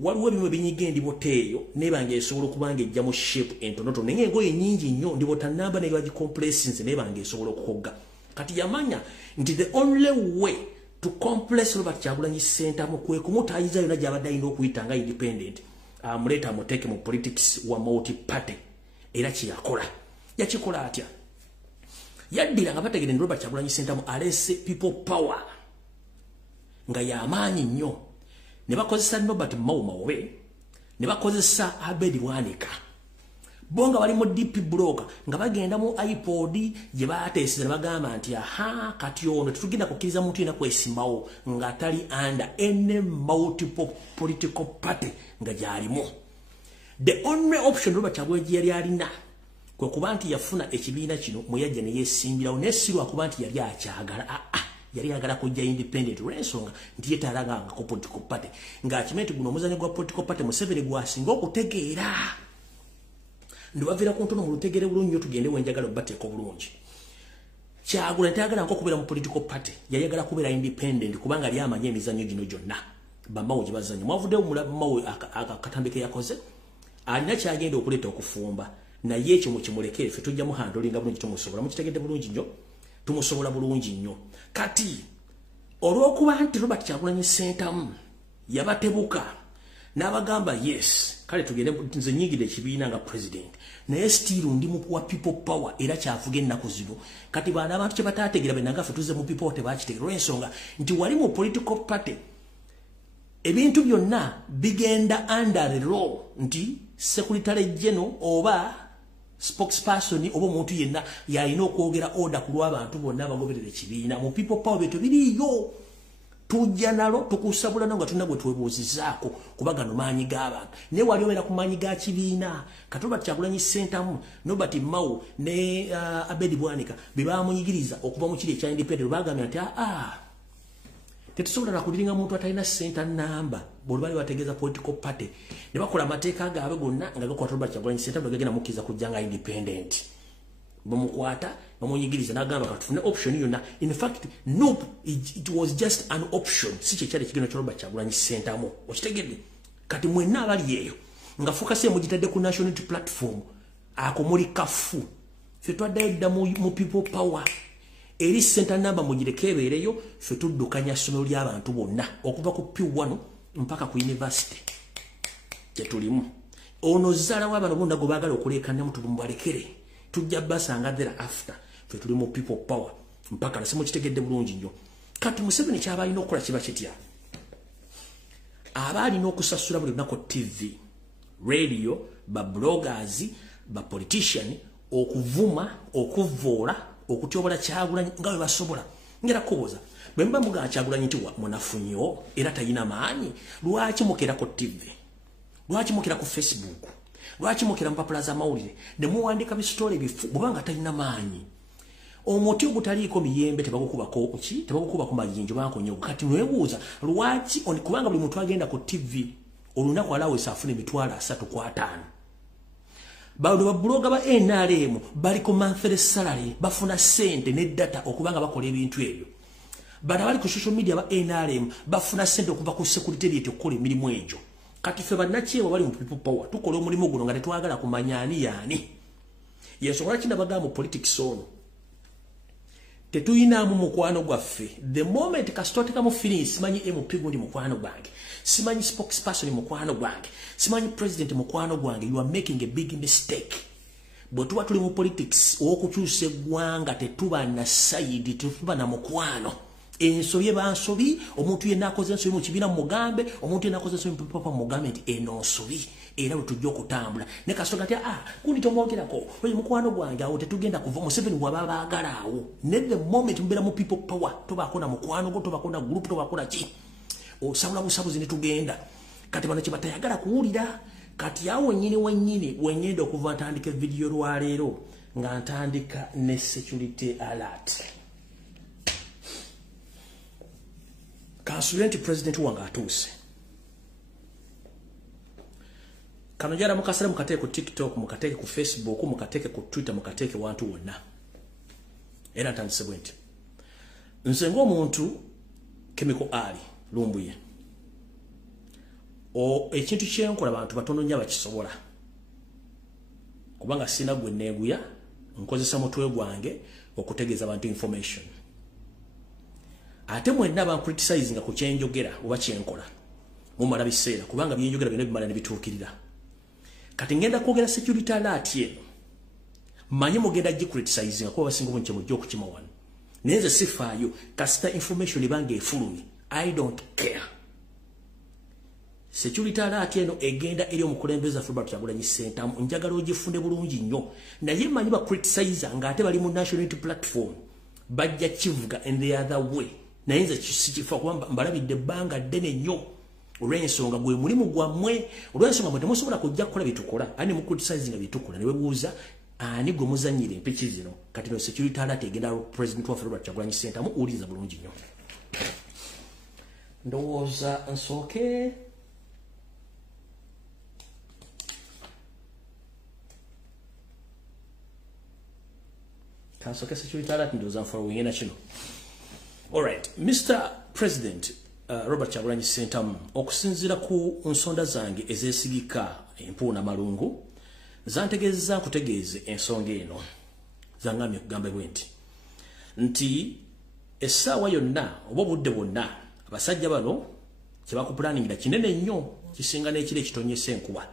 waliwo ebimu ebinyiga endibota eyo neba ng'esobola okuba nga ejja mu shape entonotono naye engoye nnyingi nnyo ndibota namba naye bagicomplexinze neba ng'esobola okuhogga kati yamanya nti the only way to complex Robert Kyagulanyi Ssentamu kwe kumutaayiza yonna gy'abadde alina okuyita nga independent amuleeta amuteeke mu politics wa multi party era kyeyakola yakikola atya yaddira nga bategedde ndi Robert Kyagulanyi Ssentamu alese people power nga y'amaanyi nnyo ne bakozesa Norbert Mao ne bakozesa Abedi Bwanika bo nga bali mu DP broker nga bagenda mu iPod gye baateeseza ne bagamba nti aha kati ono tetugenda kukkiriza muntu yena kwesimbawo nga tali under any multiple political party nga gyalimu the only option Robert Kyagulanyi yali alina kwe kuba nti yafuna ekibiina kino muyajja ne yeesimbirawo nesirwa kuba nti yali akyagala yali agala kujja independent olw'ensonga nti yeetaalanga ku political party ng'akimenti guno omuzanyo gwa political party Museveni gwasinga okutegeera ndibavira ku ntono mu lutegere bulungi nnyo tugende wenjagala obateeka obulungi Kyagulanyi tayagala nko kubeera mu political party yayagala kubeera independent kubanga yali amanya emizannyo gino gyonna bamawo gye bazannya mwavuddewo mulamawo akatambi ke yakoze alina kyagenda okuleeta okufumba naye ekyo mukimulekere ffe tujja muhandolinga bulungi tumusobola mukitegedde bulungi nnyo tumusobola bulungi nnyo kati olw'okuba nti Robert Kyagulanyi Ssentamu yabatebuka n'abagamba yes kale tugende nze nyingide ekibiina nga president naye still ndi mukuwa people power era kyavuga ennaku zino kati baana abantu kye bataategeera benanga ffe tuze mu people tebakitegeera olw'ensonga nti wali mu political party ebintu byonna bigenda under the law nti secretary general oba spokesperson oba omuntu yenna yalina okwogera order ku lw'abantu bonna abagoberera ekibiina mu people power beto biriyo tujja nalo tukusabula nga tulina gwe twebuuzizaako kuba gano maanyi g'abantu naye wali obeera ku maanyi ga kibiina kati Robert Kyagulanyi Ssentamu Norbert Mao ne Abedi Bwanika be baamuyigiriza okuva mu kiri ekya independent bagambye nti tetusobola kulinga muntu atalina center number buli bali bategeza political party ne bakola amateeka gaabwe gonna nga gakwata Robert Kyagulanyi Ssentamu bagenda mukiza kujjanga independent bamukwata bamunyigiriza n'agamba katufune option yonna. In fact nope, it was just an option, si kyekyali kigenda kya Robert Kyagulanyi Ssentamu okitegedde. Kati mwenna abali eyo nga fokase mugitadde ku national unity platform ako muli kafu ffe twaddayo dda mu people power eri center number mugirekebeereyo ffe tuddukanya ssomero ly'abantu bonna okuva ku P1 mpaka ku university kyetulimu. Ono zzaala w'abano bonna gwe baagala okuleekanya mutu bumbalekere tujja basanga thereafter ffe tuli mu people power mpaka nasimu kitegedde bulungi nnyo. Kati Museveni kyaba alina okukola kiba kitya? Aba alina okusasula buli lunaku TV, radio, ba bloggers, ba politician okuvuma, okuvoola, okutyobola Kyagulanyi nga bwe basobola. Ngera kubuuza bwe mba muga Kyagulanyi nti munafu nnyo era talina maanyi, lwaki mukera ku TV? Lwaki mukera ku Facebook? Lwaki mukera mpapula z'amawulire ne muwandika bisitole bifu bwanga talina maanyi? Omuti ogutaliiko miyembe tebagukubako ki? Tebagukubako mayinjo bankonyogo. Kati mwebuuza lwaki kubanga buli muntu agenda ku TV olunaku alawesa afune emitwalo 3 ku 5. Bano babloga ba NRM bali ku monthly salary bafuna sente ne data okubanga bakola ebintu ebyo. Bano bali ku social media ba NRM bafuna sente okuva ku secretariat okukola emirimu egyo. Kati ffe bannakyewa bali mu people power tukola omulimu guno nga tetwagala kumanya ani yaani. Yesobola kina bagamba mu politics ono tetuyinaamu mukwano gwaffe. The moment kasitoteka mu feeling simanyi MP gundi mukwano gwange, simanyi spokesperson mukwano gwange, simanyi president mukwano gwange, you are making a big mistake. Bwe tuba tuli mu politics okukyusa eggwanga tetuba na side, tetuba na mukwano. Ensobi bansobi, omuntu yenna akoze ensobi mu kibiina mugambe, omuntu yenna akoze ensobi mu papa mugambe nti eno nsobi era bwe tujja okutambula. Ne kasonga ati gundi tomwogerako oyo mukwano gwange awo tetugenda kuva. Museveni bw'aba baagala awo ne the moment mbeera mu people power tobaako na mukwano gwo, tobaako na group, tobaako na ki osabula busabuzi ne tugenda. Kati bano kye batayagala kuwulira. Kati awo wennyini wenyenda okuva ntandika video lwaleero nga ntandika ne security alert. Kansulenti president wange atuuse. Kano jara mukasala mukateke ku TikTok, mukateke ku Facebook, mukateke ku Twitter, mukateke wantu wonna. Era ntandise bwenti. Nze ng'omuntu Chemical Ali Lumbuye. Ekintu kyenkola abantu batono nnyo bakisobola. Kubanga sina gwe neeguya, nkozesa mutwe gwange okutegeeza abantu information. Ate mwenna ba criticize nga ku kyenjogera oba kyenkola mumala biseera kubanga byenjogera byonna bimala ne bituukirira. Kati ngenda kwogera security alert eno manye mugenda gi criticize nga kuba basinga obungi mujja okukima wano. Naye nze sifaayo kasita information ebanga efulumye. I don't care. Security alert eno egenda eri omukulembeze Robert Kyagulanyi Ssentamu njagala ogifunde bulungi nnyo. Naye manyi ba criticize nga ate bali mu national unity platform bajja kivuga in the other way. Naye nze kifa kuba mbalabidde ebbanga ddene nnyo olw'ensonga gwe mulimu gwammwe, olw'ensonga mwe temusobola kujja kukola bitukola ani mu criticize nga bitukola ne webuuza ani gwe muzannyira empiki zino. Kati no security alert egenda president wa Robert Kyagulanyi Ssentamu uliza bulungi nnyo. Ndowooza nsooke kansoke security alert ndowooza nfollowing ena kino. Alright, Mr. President Robert Kyagulanyi Ssentamu, okusinziira ku nsonda zange ezeesigika empuuna malungu zantegeeza nkutegeeze ensonga eno zangamye okugamba bwenti nti essaawa yonna oba obudde bwonna abasajja bano kye bakupulaningira kinene nnyo kisinga n'ekiro ekitonyesa enkuba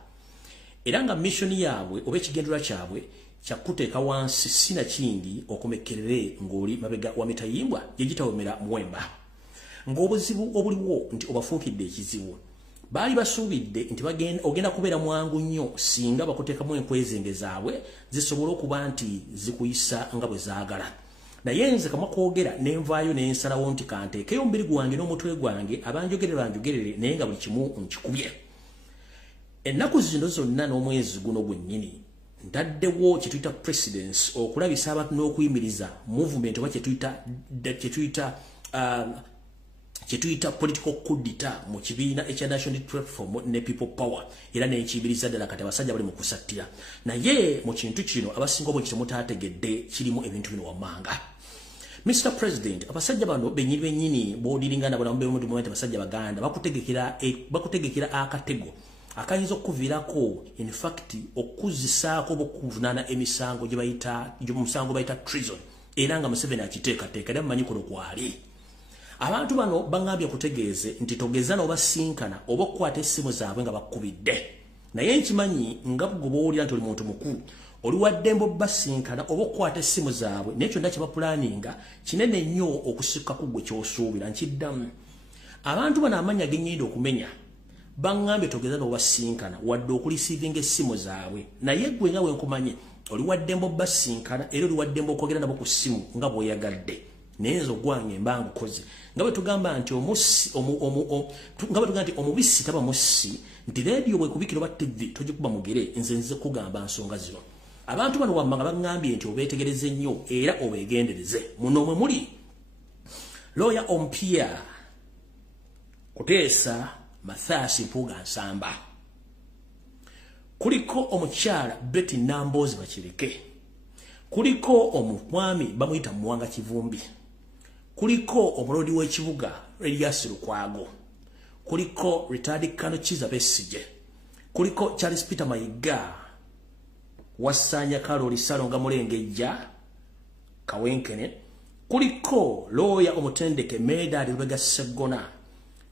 era nga missoni yaabwe oba ekigendera kyabwe kyakuteeka wansi sina kindi okumekkerere ng'oli mabega wa mitayimbwa gye gitawemera muwemba ng'obuzibu obuliwo nti obafuukidde ekizibu. Baali basuubidde nti ogenda kubeera mwangu nnyo singa bakuteekamu enkwezenge zaabwe zisobola okuba nti zikuyisa nga bwe zaagala. Naye nze kamwa kwogera ne nvaayo ne nsalawo nti kanteekeyo omubiri gwange n'omutwe gwange abanjogerere banjogerere naye nga buli kimu nkikubye. Ennaku zino zonna n'omwezi guno gwennyini ntaddewo kye tuyita precedence okulabisa abantu n'okuyimiriza movement oba kye tuyita kyetuyita political coup d'etat mu kibiina ekya National Platform ne People Power era n'ekibiriza ddala kati abasajja bali mu kusattira naye mu kintu kino abasinga obwekiti mutaategedde kirimu ebintu bino wammanga. Mr. President, abasajja bano benyini boodiringana bano mbe mu moment abasajja baganda bakutegekera akatego akayinza okuviirako in fact okuzisaako okuvunaana emisango gye bayita musango bayita treason era nga Museveni akiteekateeka era mumanyi kuno kwali. Abantu bano bangambye kutegeeze nti togeza n'obasinkana oba okukwata essimu zaabwe nga bakubidde naye nkimanyi nga bwe owulira nti oli muntu mukulu oli waddembo basinkana oba okukwata essimu zaabwe naye kyonna kye bapulaninga kinene nnyo okusukka ku gwe ky'osuubira nkiddamu. Abantu bano amanya genyenda okumenya bangambye togeza n'obasinkana wadde okulisiivinga essimu zaabwe naye gwe nga wenkumanye oli waddembo basinkana era oli waddembo okwogera nabo ku ssimu nga bw'oyagadde naye nze ogwange mba ngukoze nga bwe tugamba nti omubisi taba mussi nti leediyo bwekubikira oba TV togikuba mugere nze kugamba nsonga zino. Abantu bano wammanga bangambye nti obeetegereze nnyo era obeegendereze. Muno mwe muli Lawyer Ompia Kuteesa Mathias Mpuuga Nsamba, kuliko omukyala Betty Namboozi Bakireke, kuliko omwami bamuyita Muwanga Kivumbi, kuliko omulodi w'ekibuga Elias Lukwago, kuliko retired Colonel Kizza Besigye, kuliko Charles Peter Mayiga, Wasanya Karoli Salonga Mulengejja Kawenkene, kuliko Lawyer Omutendeke Medard Lubega Sseggona,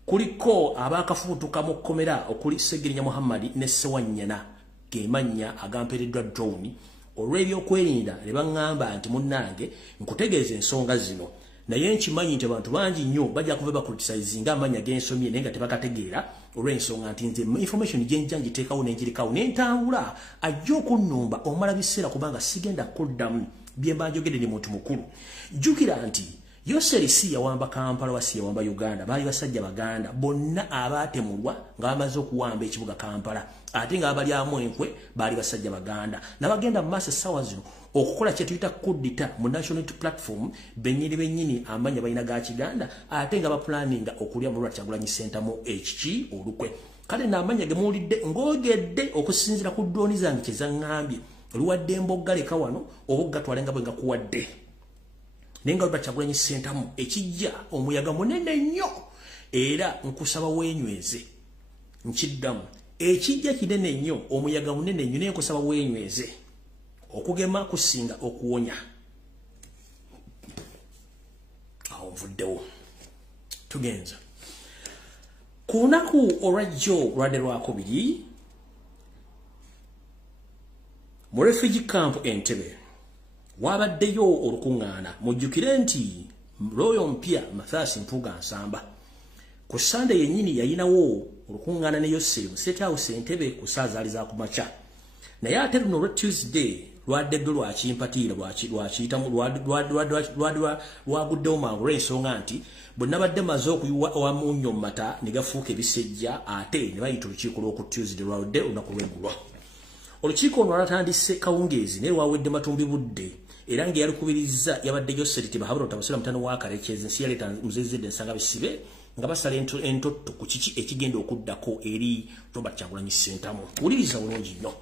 kuliko abakafuutuka mu kkomera okuli Segirinya Muhammad ne Sewanyana gemanya agampereddwa drone olw'ebyokwerinda ne baŋŋamba nti munnange nkutegeeza ensonga zino naye nkimanyi nti abantu bangi nnyo bajja kuva bakritisayizinga amanya g'ensomye naye nga tebakategeera olw'ensonga nti nze information gye njja ngiteekawo n'engirikawo n'entambula ajja okunnumba omala biseera kubanga sigenda kuddamu bye mba njogedde ni muntu mukulu. Jjukira nti Yoseri si yawamba Kampala wasi yawamba Uganda baali basajja baganda bonna abaatemulwa nga bamaze okuwamba ekibuga Kampala ate nga abalyamu enkwe baali basajja baganda nabagenda mu maaso essaawa zino okukola kye tuyita coup d'etat mu National Platform bennyini amanya balina ga Kiganda ate nga bapulaninga okulya mu Lwatya Kyagulanyi Center mu HK olukwe kale n'amanya ge muwulidde ng'ogedde okusinziira ku drone zange kye zaŋŋambye oluwadde mboggaleka wano oba ogatwale nga bwe ngakuwadde nenga Lwatya Kyagulanyi Center mu ekijja omuyaga munene nnyo era nkusaba wenyweze nkiddamu ekijja kinene nnyo omuyaga munene nnyo nenkusaba wenyweze okugema kusinga okuwonya awo nvuddewo tugenza ku lunaku olwajjo lwadde lwakubiri mu refugee camp Entebbe wabaddeyo olukuŋŋaana mujjukire nti Lawyer Ompia Mathias Mpuuga Nsamba ku Sunday yennyini yayinawo olukuŋŋaana ne Yoseri mu State House Entebbe ku saa zaali za kumakya naye ate luno olwa Tuesday lwaddedde lwakimpatiira lwakiyitamu lwaguddewo mangu olw'ensonga nti bwe nabadde maze okuyiwa wamunnyo mu mata ne gafuuka ebisejja ate ne bayita olukiiko lw'oku Tuesday lwaludde olunaku lw'eggulo. Olukiiko ono lwatandise kawungeezi naye lwawedde matumbi budde era ng'eyalukubiriza yabadde Yoseri Tibahabula Otabasula mutano wa Karekyezi nsi yaleeta muzezedde ensanga bisibe nga basala entotto ku kiki ekigenda okuddako eri Robert Kyagulanyi Ssentamu. Wuliriza bulungi nnyo.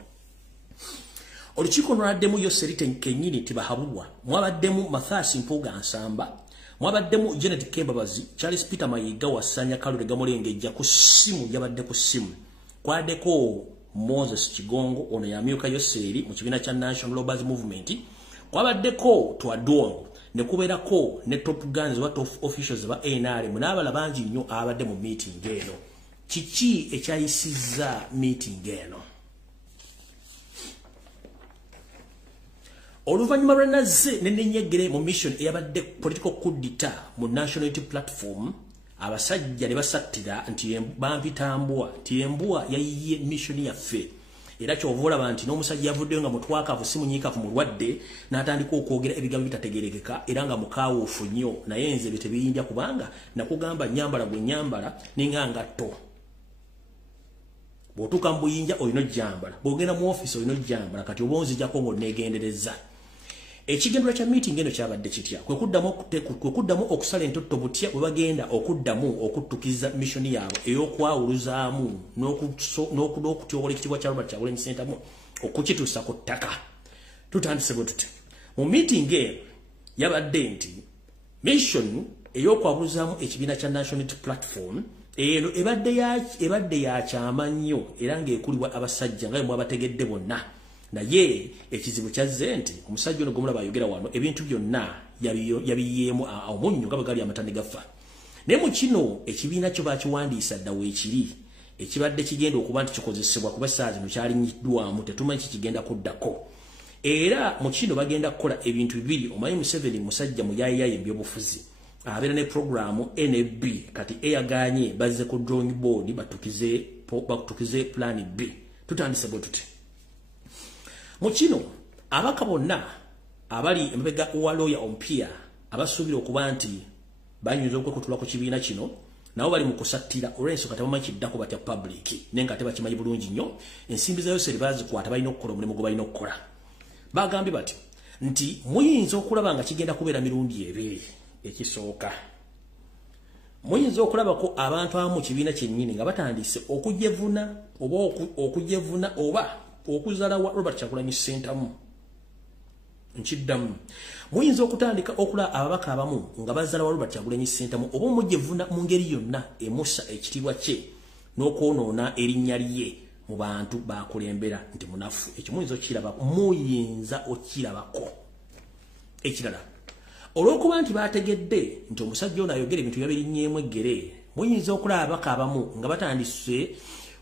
Olukiiko lwaddemu Yoseri kennyini Tibahabulwa, mwabaddemu Mathias Mpuuga Nsamba, mwabaddemu Janet Kembabazi, Charles Peter Mayiga, Wasanya Kalule Mulengejja ku ssimu yabadde ku ssimu. Kwaddeko Moses Kigongo ono yamyuka Yoseri mu kibiina kya National Labourers Movement, kwabaddeko Twadwong ne kubeerako ne top guns wa top officials ba NRM n'abala bangi nnyo abadde mu meeting eno. Kiki ekyayisizza meeting eno? Oluvannyuma lwenazze nennenyegere mu mission eyabadde political coup d'etat mu National Unity Platform abasajja ne basattira nti bampitambua nti embwa yayiye mission yaffe era kyova olaba nti n'omusajja yavuddeyo nga mutwakavu si munyiikavu mulwadde n'atandika okwogera ebigambo bitategerekeka era nga mukaawuufu nnyo naye nze bye tebiyinja kubanga nakugamba nyambala gwe nyambala ninga ngatto bw'otuuka mu buyinja olina ojjambala bw'ogenda mu ofisi olina ojjambala kati oba onzijjako ng'oneegendereza Ekigendera kya meeting eno kyabadde kitya kwe kuddamu okusala entotto butya bwe bagenda okuddamu okuttukiza mission yaabwe ey'okwawuluzaamu n'okutyobola ekitiibwa kya Robert Kyagulanyi Ssentamu okukituusa ku ttaka. Tutandise bwe tuti mu meeting eyo yabadde nti mission ey'okwawuluzaamu ekibiina kya National Unity Platform eno ebadde ya kyama nnyo era ng'ekulibwa abasajja nga bwe mwabategedde bonna. Naye ekizibu kyazze nti omusajja ono gomulaba ayogera wano ebintu byonna yabiyeemu omunnyo nga bwe gali amatane gafa. Naye mu kino ekibiina kyo bakiwandiisa dda weekiri ekibadde kigenda okuba nti kikozesebwa kuba essaawa zino kyalinyiddwamu tetumanyi kikigenda kuddako. Era mu kino bagenda kukola ebintu bibiri. Omanyi Museveni musajja muyaayaaya ebyobufuzi abeera ne programu NAB kati eyaganye bazze ku drawing board batukize plan B. Tutandise bwe tuti mu kino abaka bonna abali emabega wa lawyer ompia abasuubira okuba nti banyuza okwekutula ku kibiina kino nabo bali mu kusattira olw'ensonga tebamanyi kiddako batya public naye nga tebakimanyi bulungi nnyo ensimbi za Yoseri bazikwata balina okukola omulimu gwe balina okukola. Bagambye bati nti muyinza okulaba nga kigenda kubeera mirundi ebiri. Ekisooka muyinza okulabako abantu abamu mu kibiina kyennyini nga batandise okujevuna oba okuzala wa Robert Kyagulanyi Ssentamu. Nkiddamu muyinza okutandika okulaba ababaka abamu nga bazala wa Robert Kyagulanyi Ssentamu oba omujevuna mu ngeri yonna emussa ekitiibwa kye n'okwonoona erinnya lye mu bantu bakulembera nti munafu. Ekyo muyinza okirabako. Ekirala olw'okuba nti bategedde nti omusajja ono ayogera ebintu byabirinnyeemu eggere muyinza okulaba ababaka abamu nga batandise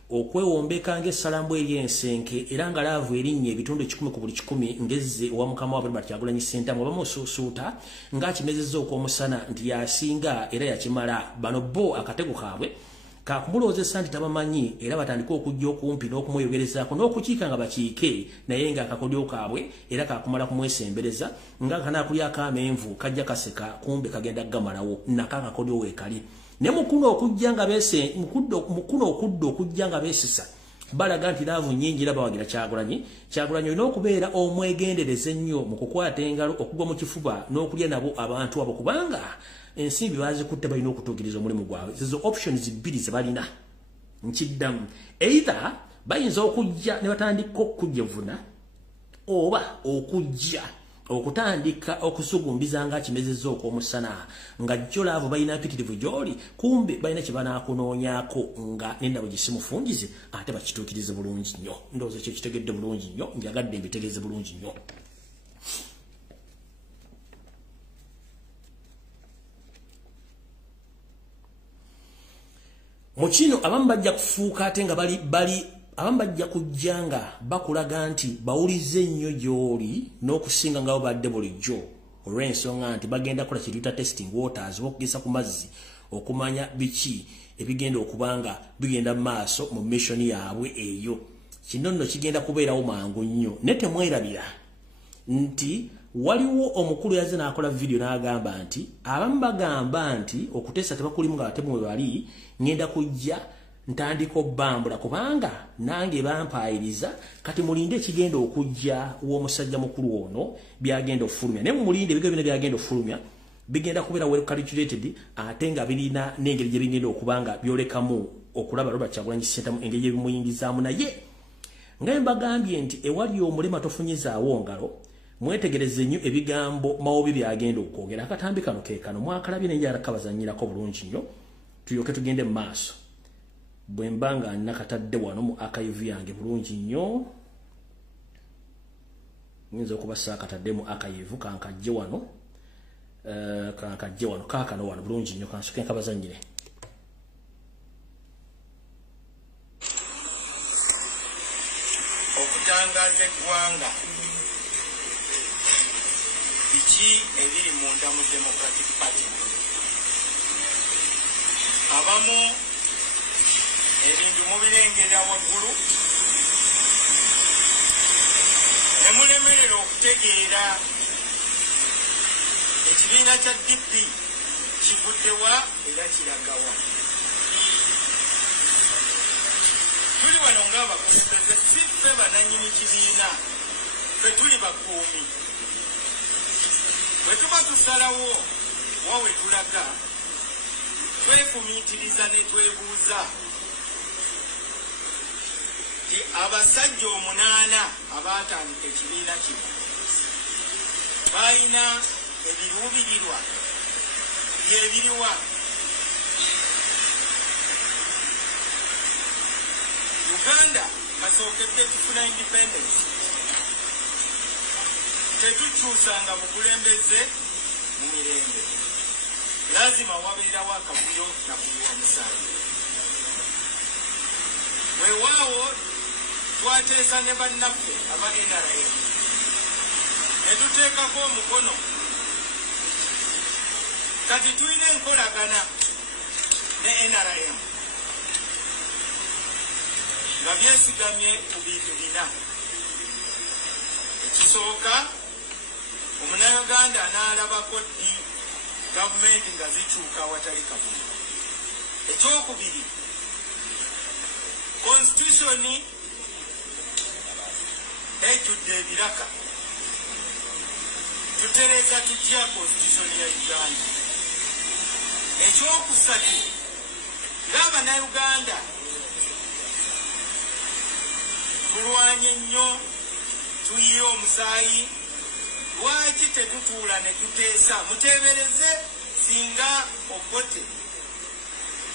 okwewombeka ng'essalambu ery'ensenke era nga laavu erinnya ebitundu 100 ku buli 100 ngezze owa mukama wa Robert Kyagulanyi Ssentamu bamusuusuuta ng'akimezezza okw'omusana nti yasinga era yakimala. Bano bo akatego kaabwe kakumuloozesa nti tabamanyi era batandika okujja okumpi n'okumweyogerezaako n'okukiika nga bakiike naye ng'akakodyo kaabwe era kakumala kumwesembereza nga kanaakulyako amenvu kajja kaseka kumbe kagenda gamalawo nako akakodyo weekali. Ne mukuno okujja nga beesisa balaga nti laavu nnyingi era bawagira Kyagulanyi olina okubeera omwegendereza ennyo mu kukwata engalo okugwa mu kifuba n'okulya nabo abantu abo kubanga ensimbi bazikutte balina okutuukiriza omulimu gwabwe. Zizo options bbiri ze balina. Nkiddamu either bayinza okujja ne batandika okujevuna oba okujja okutandika okusugumbiza ng'akimezezza okw'omusana nga jjo laavu balina mpitirivu gy'oli kumbe balina kye banaakunoonyaako nga nenda bwe gisimufungize ate bakituukirize bulungi nnyo. Ndowooza ekyo kitegedde bulungi nnyo njagadde mbitegeeze bulungi nnyo. Mu kino abamu bajja kufuuka ate nga abamu bajja kujja nga bakulaga nti bawulize nnyo gy'oli n'okusinga nga bo badde bulijjo olw'ensonga nti bagenda kukola kiriyita testing waters okugesa ku mazzi okumanya biki ebigenda okuba nga bigenda mu maaso mu mission yaabwe eyo. Kino nno kigenda kubeerawo mangu nnyo naye temwerabira nti waliwo omukulu yazze n'akola video n'agamba nti abamu bagamba nti okuteesa tebakulimu nga ate mwe bali ngenda kujja ntandika obbambula kubanga nange bampayiriza kati mulinde ekigenda okujja w'omusajja mukulu ono byagenda okufulumya. Naye mulinde ebigabo bino byagenda okufulumya bigenda kubeera well calculated ate nga birina n'engeri gye bigenda okuba nga byolekamu okulaba Robert Kyagulanyi Ssentamu engeri gye bimuyingizaamu. Naye nga mbagambye nti ewali omulema tofunyizaawo ngalo mwetegereze nnyo ebigambo mawobi byagenda okwogera. Akatambi kano ke kano mwakalabye naye arakabazannyirako bulungi nnyo tulyoke tugende mu maaso. Bwe mba nga nakatadde wano mu archive yange bulungi nnyo nyinza okuba saakatadde mu archive kankajje wano kaakano wano bulungi nnyo kansoke nkabazannyire. Okutangaza eggwanga biki ebiri munda mu Democratic Party. Abamu ebintu mubirengera waggulu ne mulemerera okutegeera ekibiina kya DP kivuddewa era kiragawa. Tuli wano ng'abakulembeze si ffe banannyini kibiina, ffe tuli bakuumi. tusalawo wawe tulaga twefumiitiriza ne twebuuza ti abasajja 8 abaatandika ekibiina kino balina ebiruubirirwa byebiriwa. Uganda kasookedde tufuna independence, tetukyusanga bukulembeze mu mirembe, lazima wabeerawo akavuyo na kuyiwa musango. Weewaawo twateesa ne bannaffe aba NRM ne tuteekako omukono, kati tulina enkolagana ne NRM nga byesigamye ku bintu bina. Ekisooka, Omunnayuganda anaalabako ddi gavumenti nga zikyuka awatali kavuyo. Ekyokubiri, konstitusoni ejjudde ebiraka. Tutereeza tutya konstitusoni ya Uganda? Ekyokusatu, ng'Abannayuganda tulwanye nnyo, tuyiye omusaayi, lwaki tetutuula ne tuteesa? Muteebereze singa Obote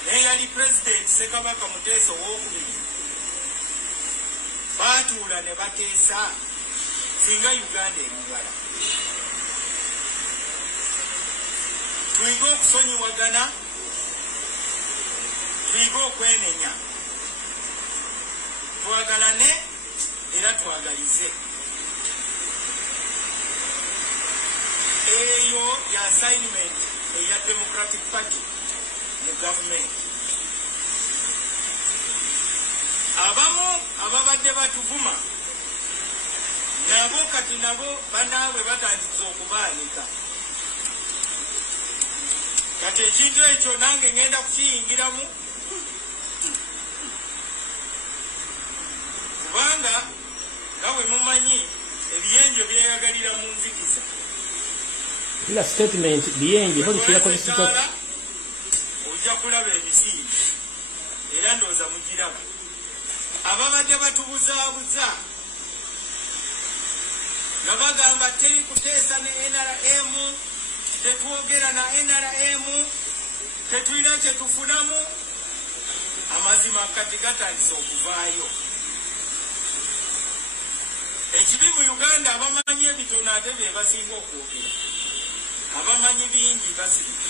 neyali Pulezidenti Ssekabaka Muteesa owookubiri baatuula ne bateesa, singa Uganda eribala. Tuyige okusonyiwagana, tuyige okwenenya, twagalane era twagalize. Eyo ya assignment eya Democratic Party mu government. Abamu ababadde batuvuma nabo kati nabo banaabwe batandise okubaanika. Kati ekintu ekyo nange ngenda kukiyingiramu, kubanga nga bwe mumanyi ebiyenje byeyagalira mu nzikiza. Ila statement biyenje yakozesezza ojja kulaba ebisimbi era ndowooza mugiraba. Ababadde batubuzaabuza nga bagamba teri kuteesa ne NRM, tetwogera na NRM, tetulina kyetufunamu, amazima kati gatandise okuvaayo. Ekibi mu Uganda abamanyi ebitono ate be basinga okwogera, abamanyi bingi basirika.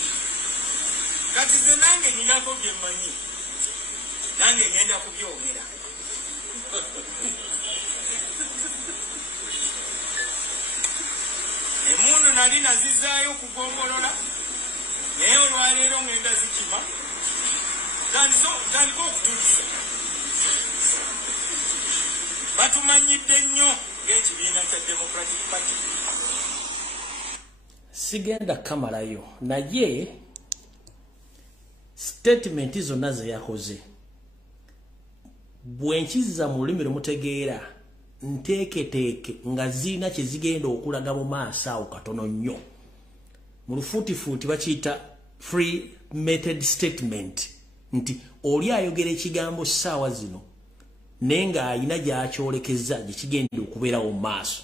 Kati ze nange ninako bye mmanyi, nange ngenda kubyogera. Emundu nali nazizaayo kugongolola, naye olwaleero ngenda zikima, tandika okutulisa. Batumanyidde nnyo ng'ekibiina kya Democratic Party. Sigenda kamalayo naye statement zonna ze yakoze bwenkiza mu lulimi lumutegeera nteeketeeke nga zirina kye zigenda okulaga mu maaso awo katono nnyo. Mu lufuutifuuti bakiyita free method statement, nti oli ayogera ekigambo ssaawa zino naye ng'ayina gy'akyolekeza gye kigenda okubeerawo mu maaso.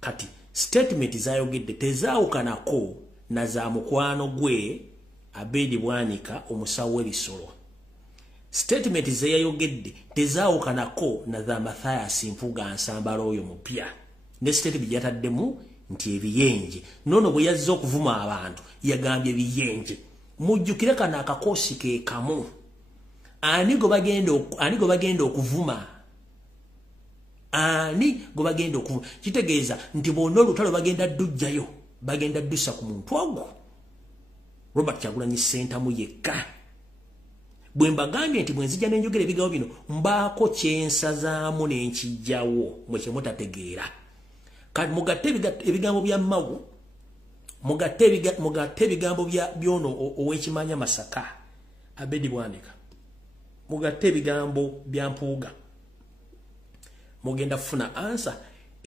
Kati statement zayogedde tezaawukanako na za mukwano gwe Abedi Bwanika omusawo w'ebisolo. Statement ze yayogedde tezaawukanako na za Mathias Mpuga Nsambala oyo mupya. Ne statement yataddemu nti ebiyenje. Nono bwe yazze okuvuma abantu yagambye ebiyenje. Mujjukire kana akakoosi ke kamu. Ani go bagenda okuvuma? Ani go bagenda okuvuma? Kitegeeza nti bonna olutalo bagenda ddujjayo, bagenda ddusa ku muntu ogwo. Robert Kyagulanyi Ssentamu yekka. Bwe mbagambye nti bwe nzija n'enjogera ebigambo bino mbaako kyensazaamu n'enkijjawo mwe kye mutategeera. Kati mugatte ebigambo bya Magu, mugatte ebigambo by'ono ow'ekimanya Masaka Abedi Bwanika, mugatte ebigambo bya Mpuuga, mugenda kufuna ansa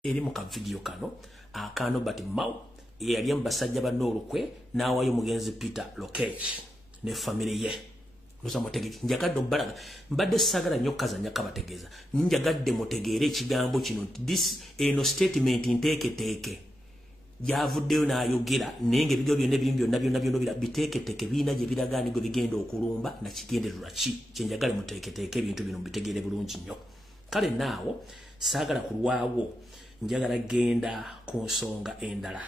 eri mu kavidiyo kano akano bati Mau yali mbasajja banolukwe nawayo mugenzi Peter Lokech ne family ye lusa mutegeke njagadde obalaga mbadde sagala nyokaza nyaka bategeza njagadde mutegere ekigambo kino this eno statement nteeke javuddeyo n'ayogera nenge bigo byonna biteeke bina gye biragaani gwe bigenda okulumba na kigendererwa ki kyenjagale muteeke ebintu bino bitegeere bulungi nnyo kale naawo saagala kulwawo njagala genda ku nsonga endala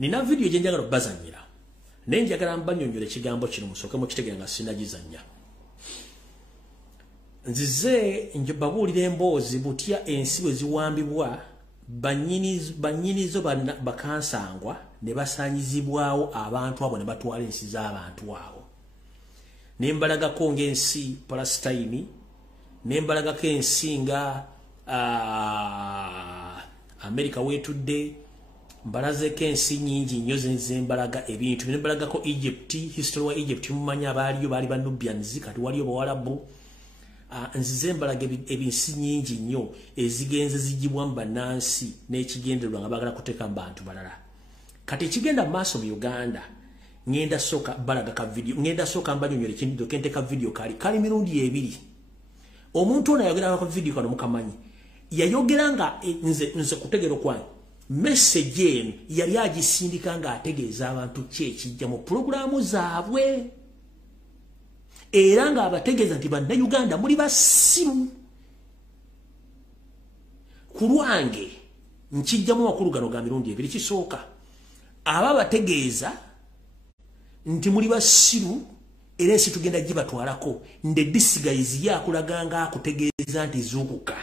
nina video gye njagala obbazannyira naye njagala mbanyonyola ekigambo kino musooke mukitegeera nga sinagizannya nzize njobabuulira emboozi butya ensi bwe ziwambibwa bannyinizo bakansangwa ne basaanyizibwawo abantu abo ne batwala ensi z'abantu abo nembalagako ng'ensi Palestine nembalagako ensi nga Amerika weetudde mbalazeko ensi nyingi nnyo zembalaga ebintu nembalagako Egypt history wa Egypt mumanya abaaliyo baali ba Nubians kati waliyo bawalabu nzize mbalaga ebinsi nyingi nnyo ezigenze zigibwa mu bannansi n'ekigendererwa nga baagala kuteeka mu bantu balala kati ekigenda maaso mu Uganda ngenda soka balaga ka video ngenda soka mbanyonyole kindido kenteka video kali mirundi ebiri omuntu ono yayogera ku video kano mukamanyi yayogera nga nze kutegero kwange message eno yali agisindika nga ategeeza abantu kyekijja mu programu zaabwe era nga abategeeza nti bannayuganda muli basiru ku lwange nkijjamu makulu gano ga mirundi ebiri kisooka aba bategeeza nti muli basiru era ensi tugenda gibatwalako nde disguise yakulaganga akutegeeza nti zuukuka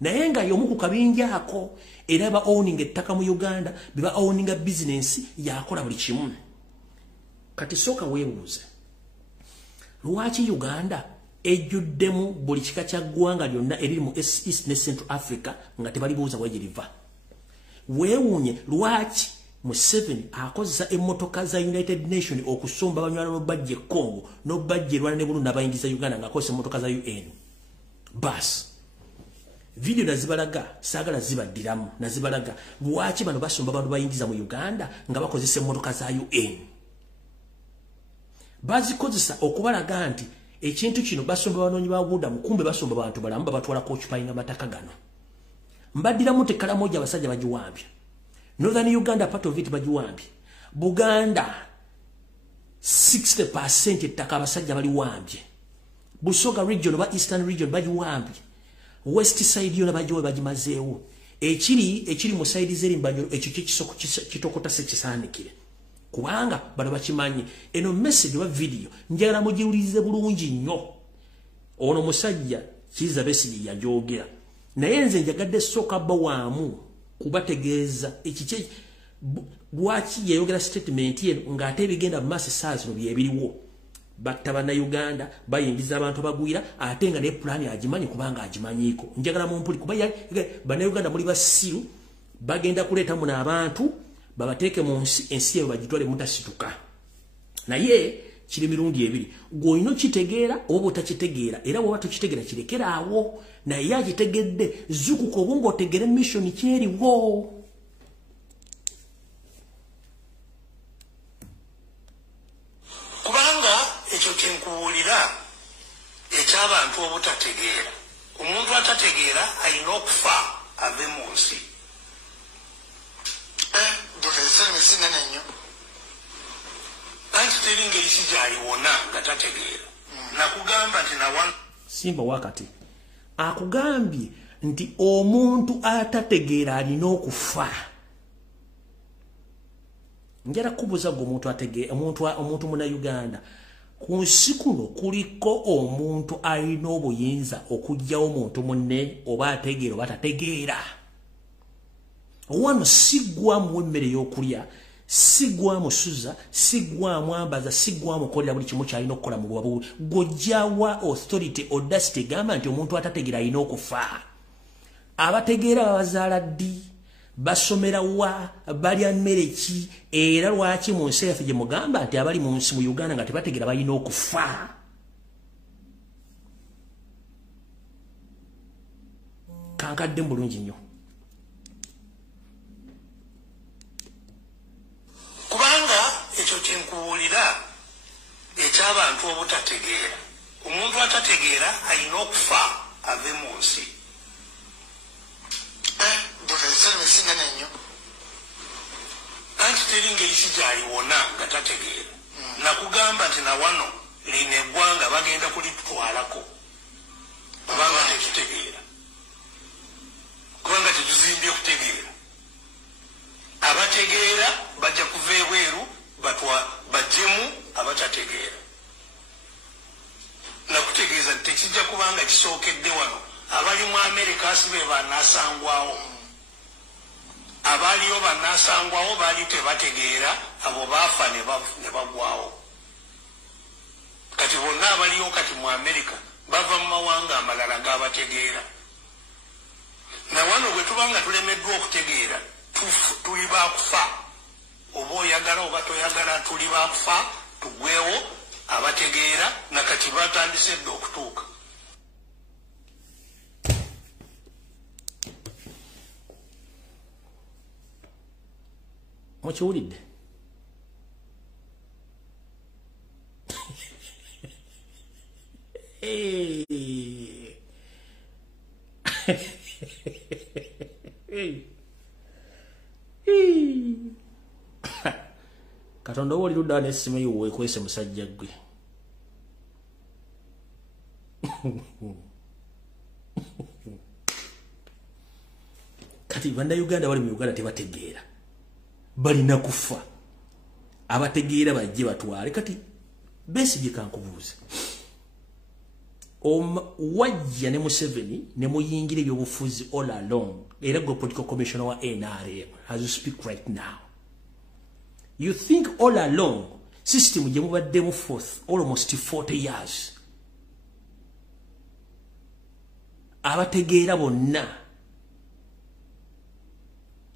naye nga y'omu ku kabinja ako era ba owning ettaka mu Uganda biba owning business yakola buli kimu kati sooka weebuuze lwaki Uganda ejjuddemu buli kika kya ggwanga lyonna eriri mu East ne Central Africa nga tebalibuuza wegiriva weewuunye lwaki Museveni akozesa emmotoka za United Nations okusomba abanywala n'obajja Congo n'obajja Rwanda ne Burundi n'abayingiza Uganda ng'akozesa emmotoka za UN bas video nazibalaga saagala zibaddiramu nazibalaga lwaki bano basomba abantu bayingiza mu Uganda nga bakozesa emmotoka za UN bazikozesa okubalaga nti ekintu kino basomba banoonyi ba buudamu kumbe basomba bantu balamu babatwala kookupayinga amataka gano mbaddiramu tekala moja abasajja bagiwambye Northern Uganda part of it bagiwambye Buganda 60% ettaka abasajja baliwambye Busoga region oba Eastern region bagiwambye West side yona bagiwe bagimazeewo ekiri mu side z'erimbanyo ekyo kisoko kitokota sekisaanikire kubanga bano bakimanyi eno message wa video njagala mugiwulirize bulungi nnyo ono musajja kiza besigi yajogera naye nze njagadde soka bawaamu kubategeeza ekiche lwaki yayogera statement ye ng'ate ebigenda mu maaso essaazi byebiriwo batta bannayuganda bayingiza abantu bagwira ate nga ne pulaani agimanyi kubanga agimanyiiko njagala mumpuli kuba bannayuganda muli basiru bagenda kuleetamu n'abantu babateeke mu ensi eyo bagitwale mutasituka naye kiri mirundi ebiri gw'olina okitegeera oba otakitegeera era bw'oba tokitegeera kirekera awo naye agitegedde zukuka oba ng'otegere mission kyeriwo kubanga ekyo kyenkubuulira eky'abantu obutategeera omuntu atategeera alina okufa ave mu nsi sinene nnyo anti teri ngeri ki gy'aliwona nga tategeera nakugamba nti simba wakati akugambye nti omuntu atategeera alina okufa njala kubuuza gwe omuntu ategeera omuntu munnayuganda ku nsi kuno kuliko omuntu alina obuyinza okuggyawo omuntu munne oba ategeera oba tategeera wano sigwamu emmere y'okulya sigwamu suza sigwamu ambaza sigwamu kolera buli kimu kyalina okukola mu bwabu gojjawa authority audacity gamba nti omuntu atategeera alina okufa abategeera babazaala ddi basomera wa balya mmere ki era lwaki mu nsi yaffe gye mugamba nti abali mu nsi mu Uganda nga tebategeera balina okufa kankadde bulungi nnyo kubanga ekyo kyenkuwulira eky'abantu obutategeera omuntu atategeera alina okufa ave mu nsi anti teri ngeri si gy'aliwona nga tategeera nakugamba nti na wano lino eggwanga bagenda kulitwalako kubanga tetutegeera kubanga tetuzimbye okutegeera abategeera bajja kuva ebweru bajjemu abatategeera nakutegeeza nti tekijja kubanga kisookedde wano abali mu Amerika asibe banaasangwawo abaaliyo banaasangwawo baali tebategeera abo baafa ne bagwawo kati bonna abaliyo kati mu Amerika bava mu mawanga amalala g'abategeera na wano bwe tubanga tulemeddwa okutegeera tuli baakufa oba oyagala oba toyagala tuli baakufa tugwewo abategeera nakati batandise dde okutuuka mukiwulidde katonda oba oli ludda n'essimu yo weekwese musajja gwe kati bannayuganda bali mu Uganda tebategeera balina kufa abategeera bajje batwale kati Besigye kankubuuza wajja ne Museveni ne muyingira ebyobufuzi all along era gwe political commissioner wa NRM as you speak right now you think all along system gye mubaddemu for almost 40 years abategeera bonna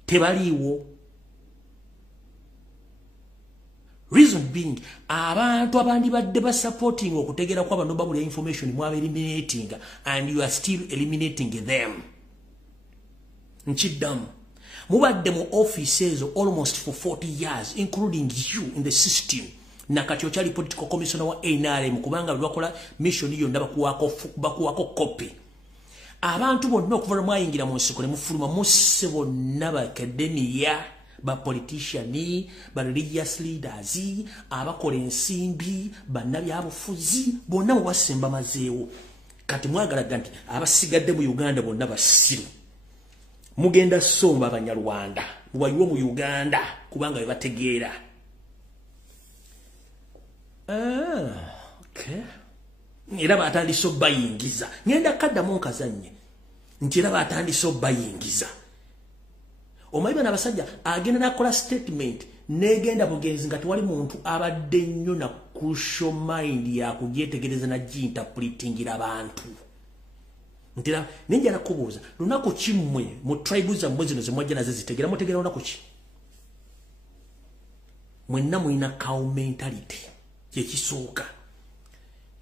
tebaliiwo reason being abantu abandi badde ba supporting okutegeera kwa bano babula information mwa eliminating and you are still eliminating them nchiddamu mubadde mu offices almost for 40 years including you in the system nakati okyali political commissioner wa NRM kubanga lwakola mission yonna bakuwako copy abantu bonna okuva mwayingira mu nsiko ne mufuluma musse bonna ba academia ba politician ba religious leaders abakola ensimbi bannabyabufuzi bonna mubasemba mazeewo kati mwagalaga nti abasigadde mu Uganda bonna basiru mugenda somba abanyarwanda mubayiwo mu Uganda kubanga bebategeera okay era batandise bayingiza ngenda kaddamu nkazanye nti era batandise bayingiza omayiba n'abasajja agenda nakola statement negenda bugenzi nga tewali muntu abadde nnyo na crucial mind ya kugyetegereza na interpretingira abantu ntira ninjala kubuuza lunaku kimwe mu tribes zammwe zino zemwajja nazo zitegera mutegera lunaku ki mwenna mwina cow mentality kyekisooka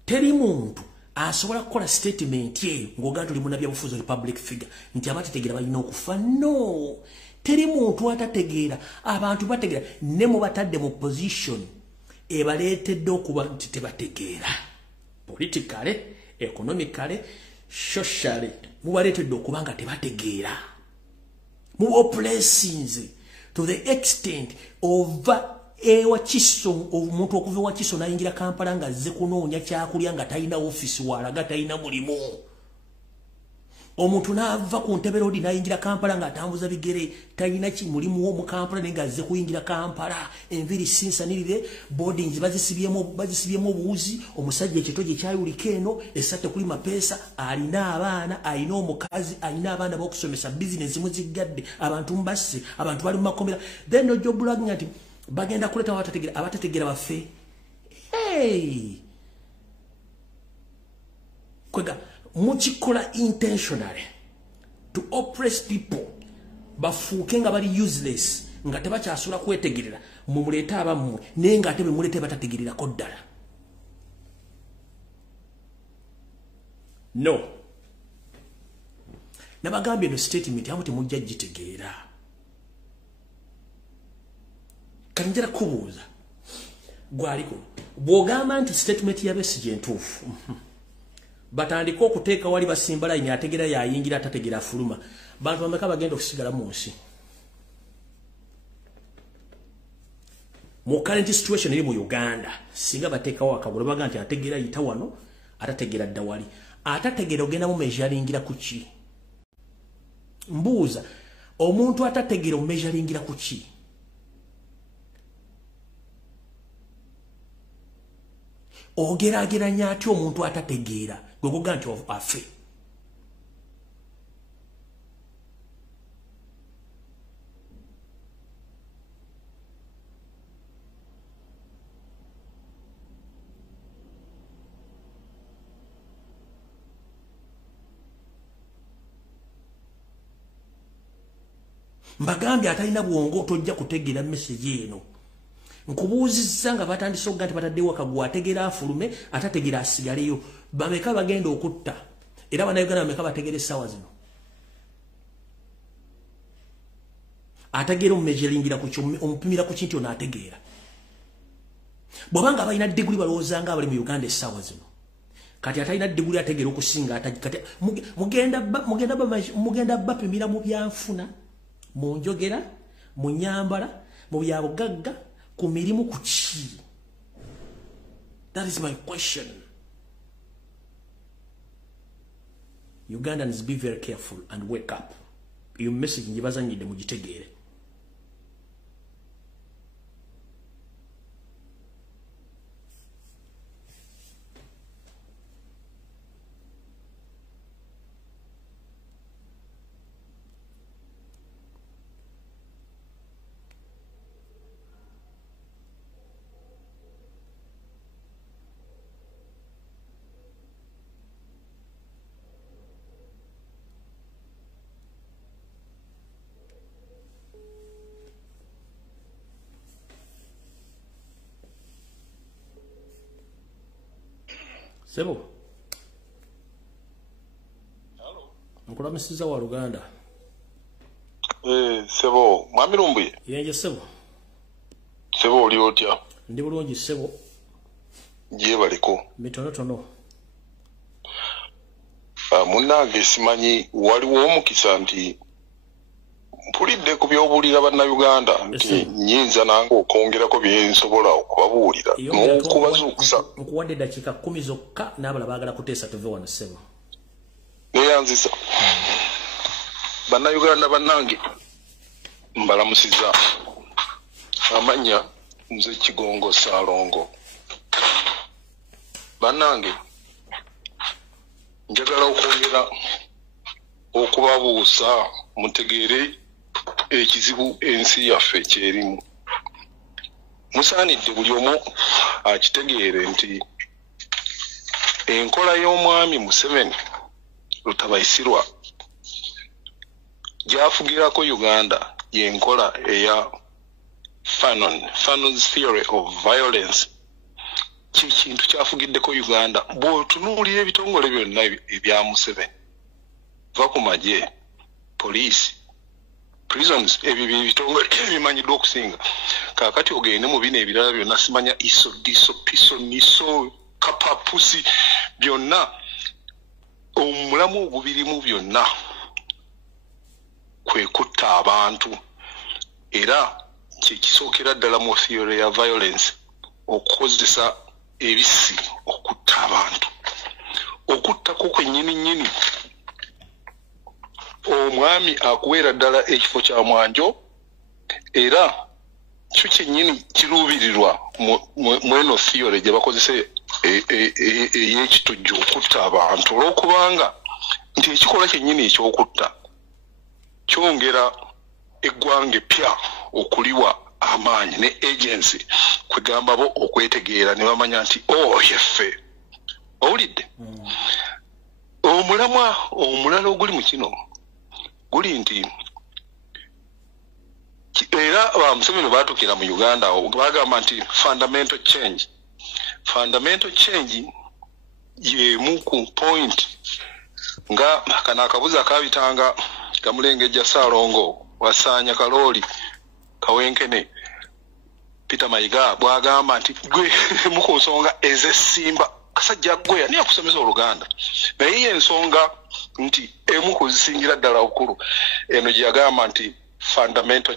teri muntu asobola kukola statement ye ng'ogaa tuli munnabyabufuzi oli public figure nti abatetegera balina okufa no teri muntu atategeera abantu bategeera ne mubatadde mu position ebaleetedde okuba nti tebategeera politically economically socially mubaleetedde okuba nga tebategeera mu oppressings to the extent of wakiso omuntu okuva wakiso nayingira Kampala nga azze kunoonya kyakulya nga talina office walaga talina mulimu omuntu naava ku Ntebe Road nayingira Kampala nga atambuza bigere talina mulimu wo mu Kampala nenga azze kuyingira Kampala enviri sinsanirire boardings bazisibyemu obuwuzi omusajja ekitoje kyayulika eno esate kuli mapesa alina abaana alina omukazi alina abaana b'okusomesa business muzigadde abantu mbasse abantu bali mu makomera then no job blogging ati bagenda kuleta abatategeera baffe kwega mukikola intentionally to oppress people bafuuke nga bali useless nga tebakyasula kwetegerera mumuleeta abammwe naye nga ate bemuleete batategererako ddala no nabagambye no statement abo temujja gitegeera kanjira kubuuza gwaliko bwogamba nti statement ya Besigye ntuufu batandika okuteeka wali basimba line ategera yayingira atategera fuluma bantu bameka bagenda okusigala mu nsi mu current situation eri mu Uganda singa bateekawo akagula baga nti ategera yita wano atategera ddawali atategera ogenda mu measuringira ku ki mbuuza omuntu atategera mu measuringira ku ki ogerageranya ati omuntu atategeera gwe kuga nti afe mbagambye atalina bwongo tojja kutegeera message eno nkubuuzizza nga batandise okuga nti bataddewo akagwa ategeera afulume atategeera asigaleyo bameka bagenda okutta era bannayuganda bameka bategeera essaawa zino ategeera omumejelingira ku kyo omupimira ku kinti ono ategeera bw'obanga balina diguli balowooza nga abali mu Uganda essaawa zino kati atalina diguli ategeera okusinga kati mugenda bapimira mu byanfuna mu njogera mu nyambala mu byabugagga ku mirimu ku ki that is my question. Ugandans, be very careful and wake up. Your message njibazanyide mugitegeere. Sebo. Hello. Nkula mesiza wa Uganda. Sebo, mwami Lumbuye. Yenje Sebo. Sebo oli otya? Ndi bulungi Sebo. Je baliko. Mitono. Munnange simanyi waliwo omukisa nti mpulidde ku by'obuulira bannayuganda nti nyinza nange okwongerako bye nsobola okubabuulira n'okubazuukusa. Nkuwadde dakiika 10 zokka n'abala baagala kuteesa tuve wano Sebo. Neyanziza. Bannayuganda bannange mbalamusiza. Amanya nze Kigongo Saalongo. Bannange njagala okwongera okubabuusa mutegeere ekizibu ensi yaffe kyerimu. Musaanidde buli omu akitegeere nti enkola y'omwami Museveni Lutabaisirwa gy'afugirako Uganda y'enkola eya Fanon's theory of violence. Kintu kyafugiddeko Uganda bw'otunuulira ebitongole byonna ebya Museveni va ku magye poliisi prisons ebyo bitongole ebimanyiddwa okusinga kaakati ogende mu bino ebirala byonna simanya iso diso piso niso kapapusi byonna omulamu ogubirimu byonna kwe kutta abantu era kyekisookera ddala mu theory ya violence okukozesa ebisi okutta abantu okuttako kwennyini omwami akuweera ddala ekifo kya mwanjo era kyo kyennyini kiruubirirwa mu eno theory gye bakozesa ey'ekitujju okutta abantu olw'okubanga nti ekikola kyennyini ekyokutta kyongera eggwanga epya okuliwa amaanyi ne agency kwegamba bo okwetegeera ne bamanya nti yeffe owulidde omulamwa omulala oguli mu kino guli nti era Museveni baatukira mu Uganda bagamba nti fundamental change y'emu ku point nga kana akabuza kabitanga kamulengejja Saalongo wasanya kaloli kawenkene Peter Mayiga bwagamba nti gwe mukusonga ezesimba kasajja gwe ani akusomesa Oluganda naye ensonga nti emu kuzisingira ddala okulu eno gyagamba nti fundamental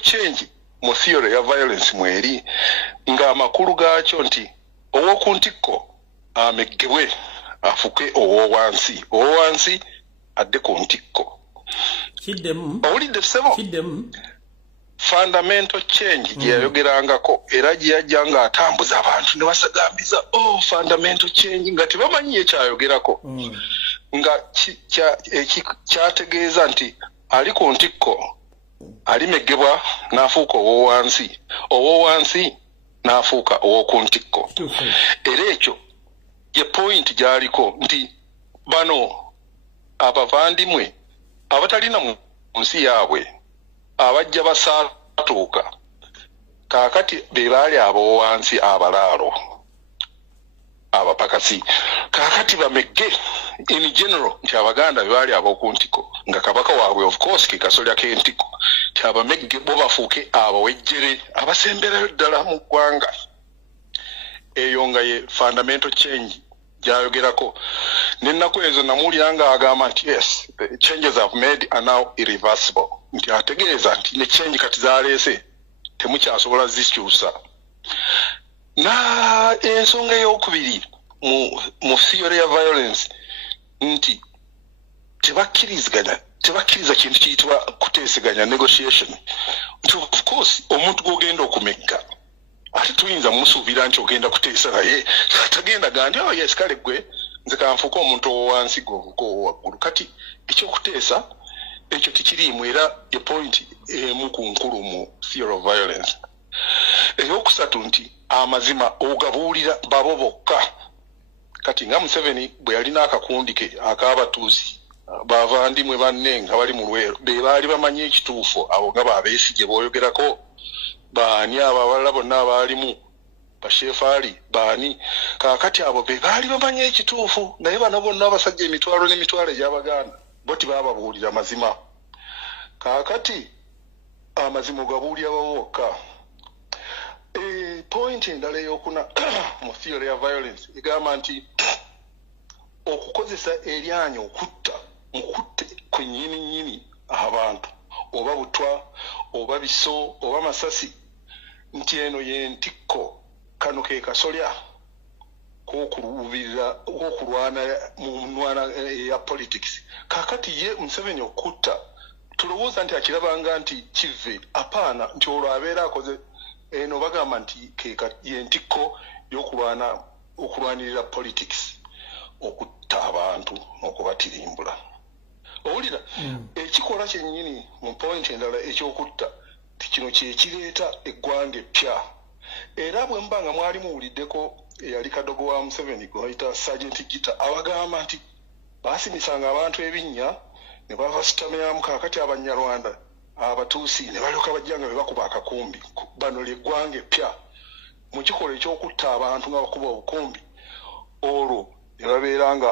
change mu theory ya violence mweri nga amakulu gaakyo nti owokuntikko amegebwe afuke owowansi adde ku ntikko owulidde ssebo fundamental change gyeyayogerangako era gyeyajja nga atambuza abantu ne basagambiza fundamental change nga tebamanyi ekyayogerako nga kyategeeza nti ali ku ntikko alimegebwa n'afuuka owowansi n'afuuka owoku ntikko era ekyo ye point gyaliko nti bano abavandimwe abatalina mu nsi yaabwe abajja basaatuuka kaakati be baali abowansi abalaalo abapakasi kaakati bamegge in general nti Abaganda be baali ab'okuntiko nga kabaka waabwe of course ke kasolya k'entiko nti abamegge bo bafuuke abawejjere abasemberayo ddala mu ggwanga eyo nga ye fundamental change gyayogerako n'ennaku ezo namuwulira nga agamba nti yes the changes have made are now irreversible nti ategeeza nti ne change kati zaleese temukyasobola zikyusa na ensonga ey'okubiri mu theory ya violence nti tebakkiriza kintu kiyitibwa kuteeseganya negotiation nti of course omuntu gw'ogenda okumegga ate tuyinza musuubira nti ogenda kuteesa naye tagenda gandi yes kale gwe nze kanfuuka omuntu owowansi gwovuka owowaggulu kati ekyokuteesa ekyo tikiriimu era ye point emu ku nkulu mu theory of violence eyokusatu nti amazima ogabuulira babo bokka kati nga Museveni bwe yalina akakundi ke ak'abatuusi bavandimwe banne nga bali mu Lwero be baali bamanyi ekituufu abo nga babeesige booyogerako baani abo abalala bonna abaalimu bashefaali baani kaakati abo be baali bamanyi ekituufu naye bano bonna abasajja emitwalo n'emitwalo egy'Abaganda bo tibababuulira mazima kaakati amazima ogabuulira babo bokka point endala ey'okuna mu theory ya violence egamba nti okukozesa eryanyi okutta mukutte kwennyini abantu oba butwa oba biso oba masasi nti eno yentikko kano ke kasolya k'okulwana mu nnwana ya politics kaakati ye Museveni okutta tulowooza nti akirabanga nti kive apaana nti olwo abeera akoze eno bagamba nti yentikko y'okulwanirira politics okutta abantu n'okubatirimbula owulira ekikola kyennyini mu point endala ekyokutta kino kyekireeta eggwanga eppya era bwe muba nga mwali muwuliddeko eyali kadogo wa Museveni gwe bayita Sergeant Gita abagamba nti baasimisanga abantu ebinnya ne bavasitamyamu kaakati Abanyarwanda abatuusi ne balyoka bajja nga be bakuba akakumbi bano ly'eggwanga eppya mu kikolwa ekyokutta abantu nga bakuba obukumbi olwo ne babeera nga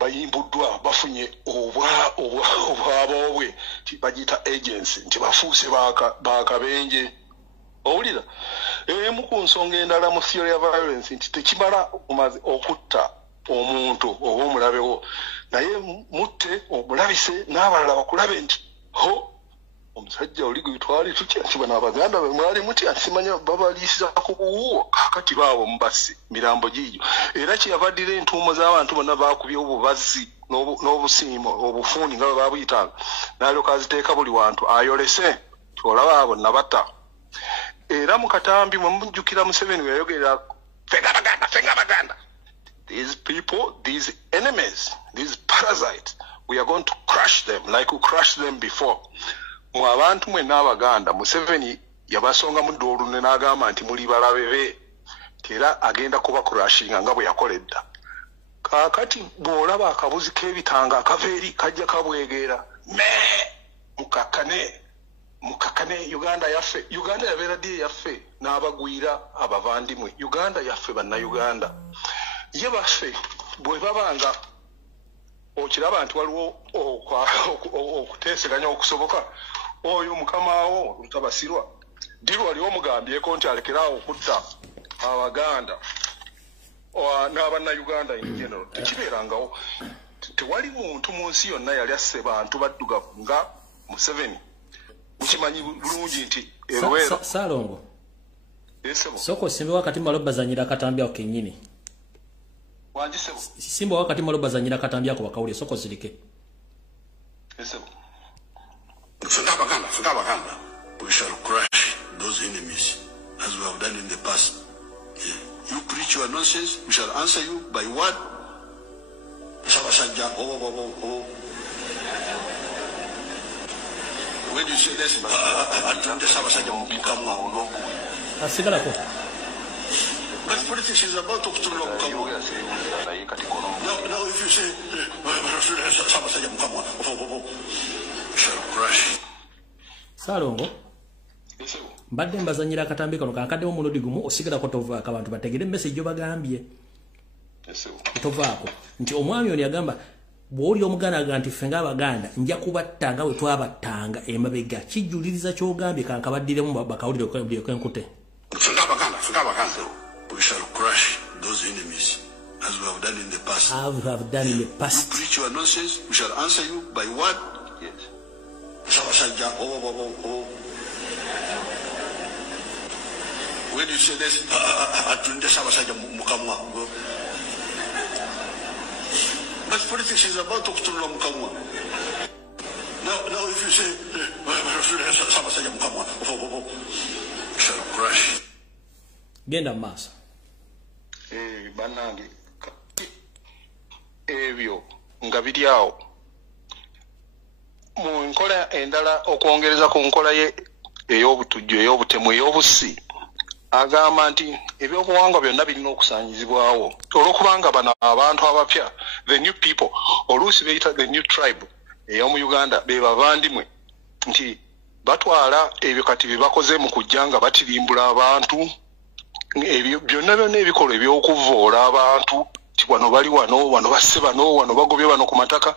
bayimbuddwa bafunye obwaboobwe nti bagiyita agency nti bafuuse bakabenje owulira emu ku nsonga endala mu theory ya violence nti tekimala omaze okutta omuntu oba omulabewo naye mutte omulabise n'abalala bakulabe nti omusajja oli gwitwali tutya nti bano Abaganda be mwali mutya nsimanya babaliisiza ku buwuwo kakati baabo mubasi mirambo giiyo era kyeyavaddira entuumo z'abantu bonna baakubye obubazzi n'obusiimo obufuuni nga bwe babuyitanga n'alyoka aziteeka buli wantu ayolese olaba abo nabata era mu katambi mwe mujjukira Museveni we yayogerera fenga Abaganda these people, these enemies, these parasites, we are going to crush them like we crushed them before. Mu abantu mwe n'Abaganda Museveni yabasonga mu ddolu ne n'agamba nti muli balabe be era agenda kuba kurashinga nga bwe yakoledda kaakati bw'olaba akabuzi k'ebitanga akava eri kajja kabwegeera mukakane Uganda yabeera ddi yaffe n'abagwira abavandimwe Uganda yaffe bannayuganda ye baffe bwe babanga okiraba nti waliwo okuteeseganya okusoboka oyo mukamaawo Lutabasirwa diro waliwo omugambyeko nti alekeraawo okutta Abaganda n'Abannayuganda in general tekibeerangawo. Tewali muntu mu nsi yonna yali asse bantu baddugavu nga Museveni. Mukimanyi bulungi nti Erwero Salongo soko simba wakati malo bazanyira katambya okenyini wanjisebo simba wakati malo bazanyira katambya ko bakawule soko zirike esebo Fungabaganda we shall crush those enemies as we have done in the past. You preach your nonsense, we shall answer you by what? Sabasajja when you say this, but politics is about to now if you say shall crush. Salongo mbadde mbazanyira akatambi kano kankadde mu mulodi gumu osigala ko tovaako abantu bategere message yo bagambye tovaako nti omwami oni agamba bw'oli omuganda nti fenga Abaganda nja kubattanga we twabattanga emabega kijuliriza kyogambye kankabaddiremu bakawulire kwenkute. Fungabaganda we shall crush those enemies as we have done in the past. You preach your nonsense, we shall answer you by what? Yes. Sabasajja when you say this, but politics is about to now if you say shall crush. Genda masa. Banange ebyo nga biri awo mu nkola endala okwongereza ku nkola ye ey'obutujju ey'obutemu ey'obusi agamba nti ebyobuwangwa byonna birina okusaanyizibwawo olw'okubanga bano abantu abapya the new people oluusi beyita the new tribe ey'omu Uganda be bavandimwe nti batwala ebyo kati bye bakoze mu kujja nga batirimbula abantu ebyo byonna ebikolwa eby'okuvoola abantu nti wano bali wano basse bano wano bagobye bano ku mataka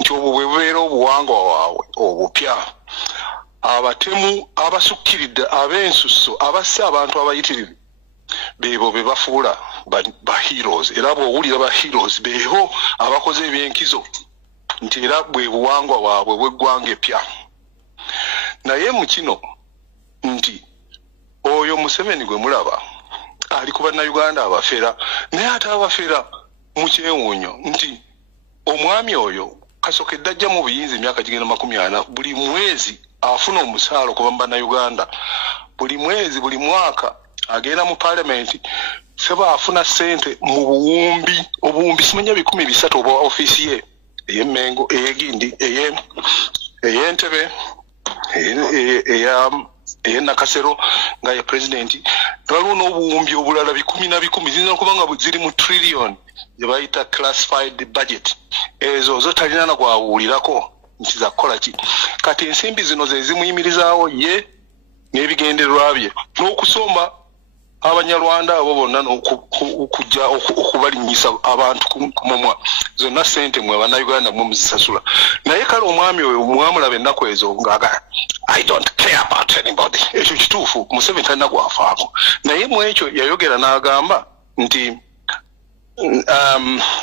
nti obwo bwe bubeera obuwangwa waabwe obupya. Abatemu abasukkiridde ab'ensusso abasse abantu abayitirivu beebo be bafuula ba heroes era bw'owulira ba heroes beebo abakoze ebyenkizo nti era bwe buwangwa waabwe bw'eggwanga epya. Naye mu kino nti oyo Museveni gwe mulaba ali ku Bannayuganda abafera naye ate abafera mu kyewuunyo nti omwami oyo kasokedde ajja mu buyinza emyaka gigenda 40 buli mwezi afuna omusaala okuva mu Bannayuganda buli mwezi buli mwaka agenda mu parliament seba afuna sente mu obuwumbi simanya 1,300 oba office ye ey'Emmengo ey'Egindi ey'Entebbe Nakasero nga ye president waliwo n'obuwumbi obulala 10 ziyinza okuba nga ziri mu trillion gye bayita classified budget ezo zo talina na gwawulirako nti za kukola ki kati ensimbi zino ze zimuyimirizaawo ye n'ebigendererwa bye n'okusomba Abanyarwanda abo bonna n'okujja okubalinyisa abantu ku mumwa zonna sente mwe Bannayuganda mwe muzisasula naye kale omwami oyo mwamulaba ennaku ezo ng'agala I don't care about anybody. Ekyo kituufu Museveni talina gwafaako naye mu ekyo yayogera n'agamba nti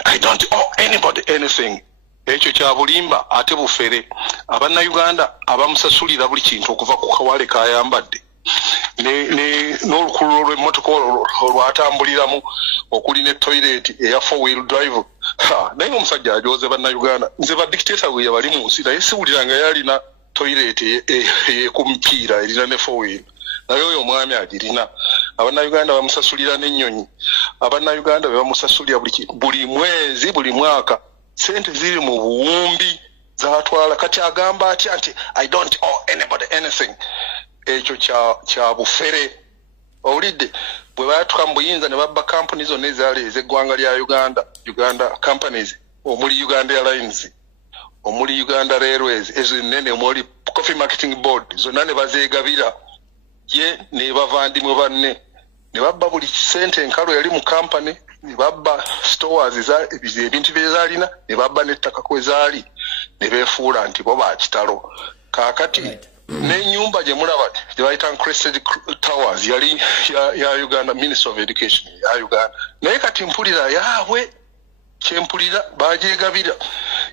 I don't owe anybody anything. Ekyo kya bulimba ate bufere Abannayuganda abamusasulira buli kintu okuva ku kawale kayambadde n'olukulu lw'emmotoka olwatambuliramu okuli ne toilet eya 4-wheel drive naye omusajja ajoze Bannayuganda nze badictator bwe yabali mu nsi naye siwuliranga yalina toilet ey'ekumipiira erina ne 4-wheel naye oyo omwami agirina. Abannayuganda bamusasulira n'ennyonyi Abannayuganda be bamusasulira buli mwezi buli mwaka sente ziri mu buwumbi zatwala kati agamba atya nti I don't owe anybody anything. Ekyo kya bufere owulidde bwe bayatuka mu buyinza ne babba kampuni zonna ezaali ez'eggwanga lya Uganda companies omuli Uganda Airlines omuli Uganda Railways ezo ennene omuli Coffee Marketing Board zonna ne bazeegabira ye ne bavandimwe banne ne babba buli sente enkalu yali mu company ne babba stores ebintu bye zalina ne babba n'ettaka kwe zaali ne beefuula nti bo bakitalo kaakati n'ennyumba gye mulaba gye bayita Crested Towers yali ya Uganda Ministry of Education ya Uganda naye kati mpulira yaabwe kyempulira bagyegabira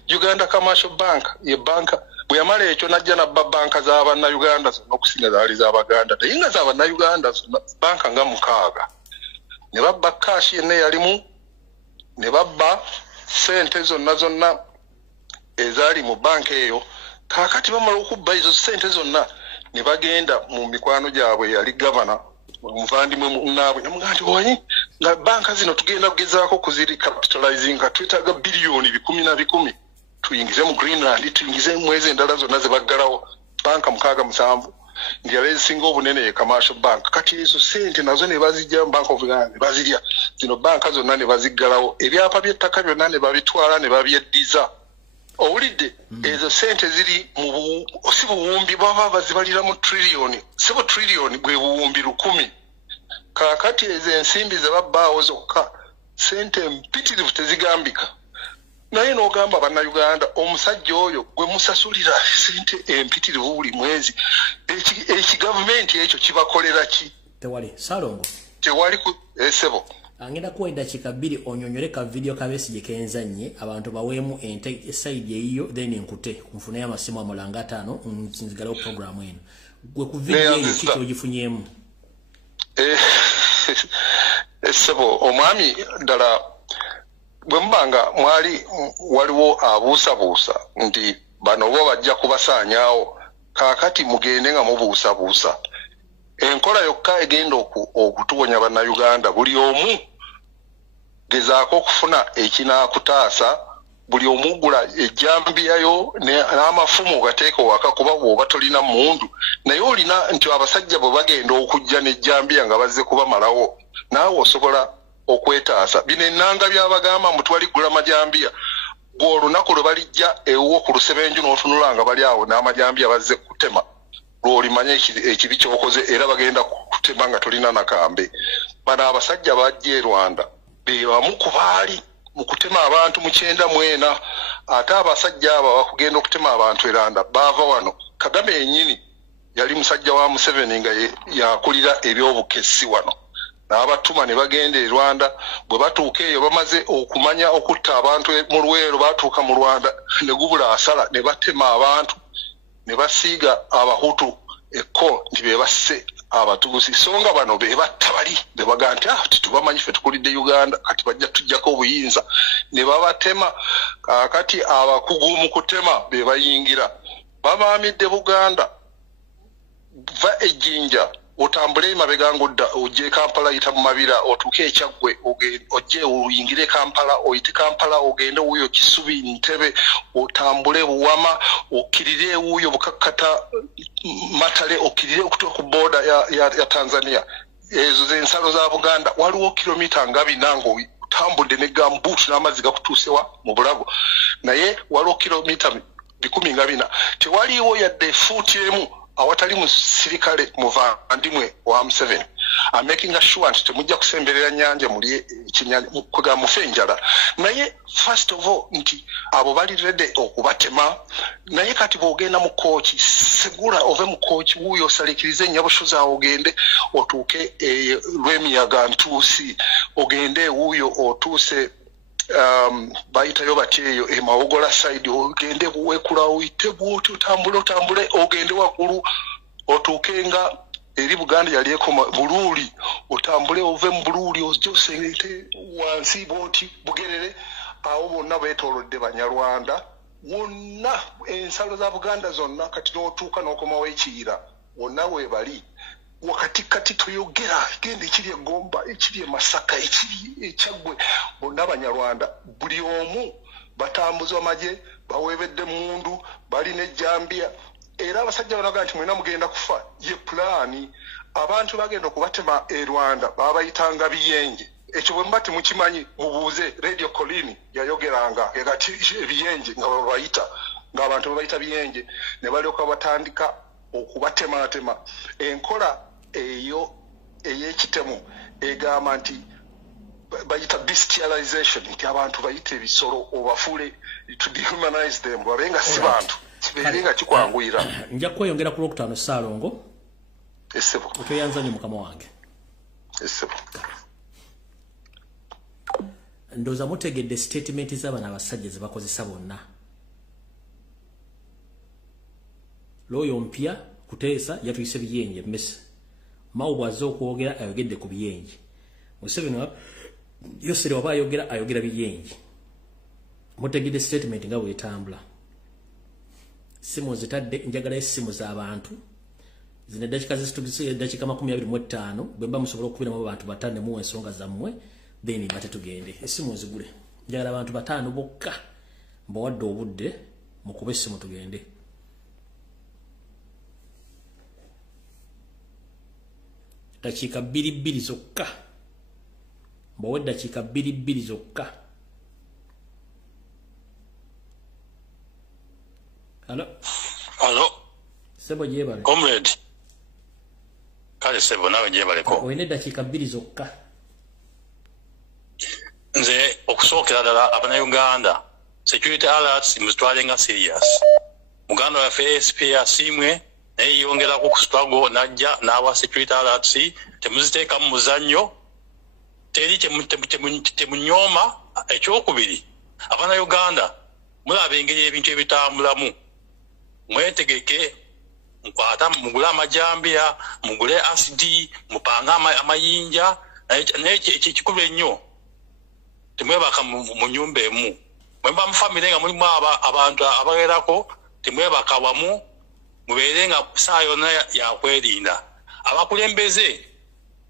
Uganda Commercial Bank ye banka bwe yamala ekyo najja nabba banka z'Abannayuganda zonna okusinga zaali z'Abaganda naye nga z'Abannayuganda zonna banka nga 6 ne babba kashi yenna yalimu ne babba sente zonna ezaali mu banka eyo kaakati bamala okubba ezo sente zonna ne bagenda mu mikwano gyabwe yali gavana omuvandimwe munnaabwe namugamba nti owanyi nga banka zino tugenda kugezaako kuziri capitalizing nga twetaaga biliyoni 10 tuyingize mu Greenland tuyingize mwezi endala zonna ze baggalawo banka 67 ndyala ezisinga obunene ye Commercial Bank kati ezo sente nazo ne bazijja Bank of Uganda ne bazirya zino banka zonna ne baziggalawo ebyapa by'ettaka byonna ne babitwala ne babyeddiza owulidde ezo sente ziri mu si buwumbi baba bazibalira mu trillion si bu trillion gwe buwumbi 10 kaakati ezo ensimbi ze babbaawo zokka sente mpitirivu tezigambika naye n'ogamba Bannayuganda omusajja oyo gwe musasulira sente empitirivu buli mwezi ekigavumenti ekyo kibakolera ki tewali Salongo tewali ku esebo angenda kuwa eddakiika 2 onyonyole ka video Kabesigye kenzanye abantu baweemu ente side eyo then nkute nfuneyo amasimu amulanga 5 nzigalawo program eno gwe ku video eyo kiki ogifunyemu esebo omwami ddala bwe mbanga mwali waliwo abuusabuusa nti bano bo bajja kubasaanyaawo kaakati mugende nga mubuusabuusa enkola yokka egenda okutuwonya Bannayuganda buli omu gezaako okufuna ekinaakutaasa buli omu gula ejjambiyayo n'amafumu gateeka waka kuba bw'oba tolina mundu naye olina nti abasajja bwe bagenda okujja n'ejjambiya nga bazze kubamalawo naawe osobola okwetaasa bino ennanga byabagamba mutwali gula majambiya gw'olunaku lwe balijja ewuwo ku lusebenju n'otunula nga bali awo n'amajambiya bazze kutema lw'olimanya ekibi ky'okoze era bagenda kutema nga tolina nakambe bano abasajja bajja e Rwanda be bamu ku baali mu kutema abantu mu 94 ate abasajja abo bakugenda okutema abantu e Rwanda baava wano Kagame yennyini yali musajja wa Museveni nga yakulira ebyobukessi wano n'abatuma ne bagenda e Rwanda bwe batuuka eyo bamaze okumanya okutta abantu mu Luweero batuuka mu Rwanda ne gubula asala ne batema abantu ne basiiga Abahutu ekko nti be basse Abatuusi songa bano be batta bali be baga nti tubamanyi ffe tukulidde Uganda kati bajja tujjako obuyinza ne babatema kati abakugu mu kutema be bayingira bamaamidde Buganda va ejjinja otambule emabega ng'odda ojje Kampala yita mu Mabira otuuke eKyaggwe ojje oyingire Kampala oyite Kampala ogende wuuyo Kisubi Ntebe otambule Buwama okkirire wuuyo Bukakkata Matale okkirire okutuuka ku border ya Tanzania ezo z'ensalo za Buganda waliwo kilomita nga 4 ngo otambudde ne gambuutu n'amazzi gakutuusewa mu Bulago naye waliwo kilomita 14 tewaliwo yadde fuuti emu awatali musirikale muvandimwe wa Museveni I'm making sure nti temujja kusemberera nyanja muli kinyanja kuga mufenjala naye first of all nti abo bali ready okubatema naye kati bogenda mu coach segura ove mu coach wuyo salikirize nyabosho za ogende otuuke lwemiyaga ntuusi ogende wuyo otuuse bayitayo batyeyo emawogola side ogende buwekula oyite bwoti otambule ogende waggulu otuukenga eri Buganda yali ekoma Buluuli otambule ove mu Buluuli ojje osengete wansi bwoti Bugerere awo bonna beetoolodde Banyarwanda wonna ensalo za Buganda zonna kati n'otuuka n'okomawo ekiyira wonna weebali wakati kati tuyogera gende ekiri e Gomba ekiri e Masaka ekiri eKyaggwe bonna Banyarwanda buli omu batambuzwa maje bawebedde mundu bali ne Jambia era abasajja banaga nti mwena mugenda kufa ye plani abantu bagenda okubatema e Rwanda babayitanga biyenje ekyo bwe mbati mukimanyi mubuuze Radio Colini yayogeranga egati ebiyenje nga babayita nga abantu babayita biyenje ne balyoka batandika okubatema enkola eyo ey'ekitemu egamba nti bayita bestialization nti abantu bayite ebisolo obafule to dehumanize them babenga si bantu kiberenga kikwanguyira nja kweyongera ku Lwokutaano Ssaalongo esebo otoyanzanye mukama wange esebo ndoza mutegedde statement z'abana abasajja ze bakozesa bonna loyo mpya kuteesa yatuyise biyenje mmese mawu bwazo okwogera ayogedde ku biyenje Museveni yosere waba ayogera biyenje mutegedde statement nga bwetambula simu zitadde njagala esimu z'abantu zine dakika zisitugise dakika 25 bwemba musobola okubira mu bantu batane mu ensonga zammwe then bate tugende esimu zigule njagala abantu batano bokka mbawadde obudde mukube esimu tugende dakika 2 zokka mbawadde dakika 2 zokka. Hello. Sebo jebale. Comrade. Kale sebo nawe jebale ko. Oyine dakika 2 zokka. Nze okusookera ddala Abannayuganda security alerts muzitwalenga serious. Muganda wa FSP asimwe naye yongera ku struggle najja n'awa security alerts temuziteeka mu muzannyo teri temunyoma ekyokubiri Abannayuganda mulaba engeri ebintu ebitambulamu mwetegeke mkwata mugule amajambia mugule acid mupanga amayinja naye kikulu ennyo temwebaka mu nyumba emu mwemba mu family nga mulimu abantu abagerako temwebaka wamu mubeerenga saa yonna yakwerinda abakulembeze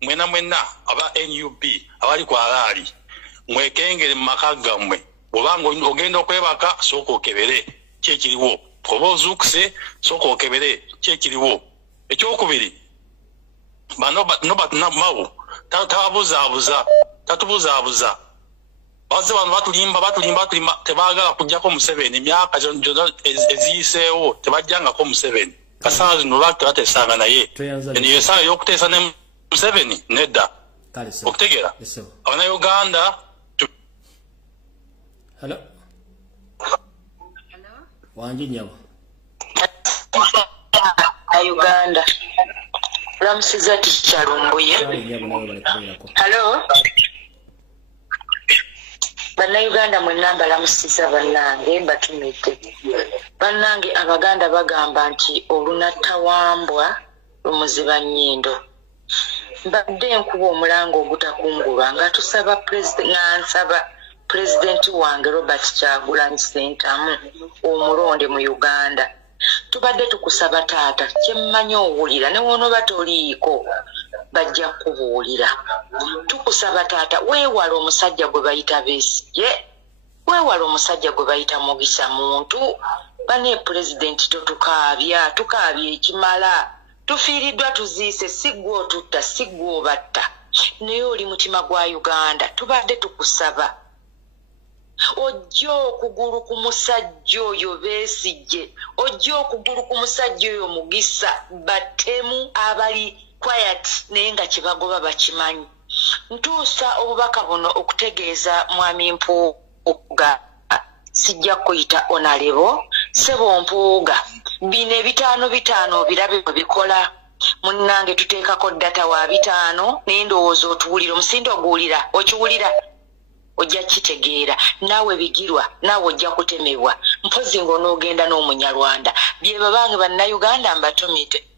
mwena aba NUP abali ku alaali mwekengere mu maka gammwe bw'obanga ogenda okwebaka sooka okebere kyekiriwo oba ozuukuse sooka okebere kyekiriwo ekyokubiri bano mawu tatubuzaabuza baze bano batulimba tebaagala kujjako Museveni emyaka gyonna eziyiseewo tebajjangako Museveni kasana zino lwaki tebateesanga naye eniyo esaawa ey'okuteesa ne Museveni nedda okutegeera Abannayuganda Hello. Wanji nyabo. Uganda. Ramusiza Kyalumbuye. Hello. Bannayuganda mwenamba lamusiza bannange batumidde. Bannange Abaganda bagamba nti olunatawambwa lumuziba nnyindo. Mbadde nkuba omulanga ogutakungulwa nga tusaba President wange Robert Kyagulanyi Ssentamu omulonde mu Uganda. Tubadde tukusaba taata kyemmanyi owulira ne wonoba toliiko bajja kubuulira. Tukusaba taata weewala omusajja gwe bayita Besigye, weewala omusajja gwe bayita Mugisa Muntu. Bane President totukaabya, tukaabya ekimala. Tufiiriddwa tuziise siggwe otutta siggwe obatta. Naye oli mutima gwa Uganda tubadde tukusaba. Ojja okugulu ku musajja oyo Besigye, ojja okugulu ku musajja oyo Mugisa batemu abali quiet naye nga kyebagoba bakimanyi. Ntuusa obubaka buno okutegeeza mwami Mpuuga sijja kuyita onalebo sebo Mpuuga bino 5 birabe bwe bikola munnange tuteekako data wa 5 naye ndowooza otuwulira omusindo oguwulira okiwulira ojja kitegeera naawe bigirwa naawe ojja kutemebwa mpozi ng'onoogenda n'Omunyarwanda bye babange Bannayuganda mbatumite.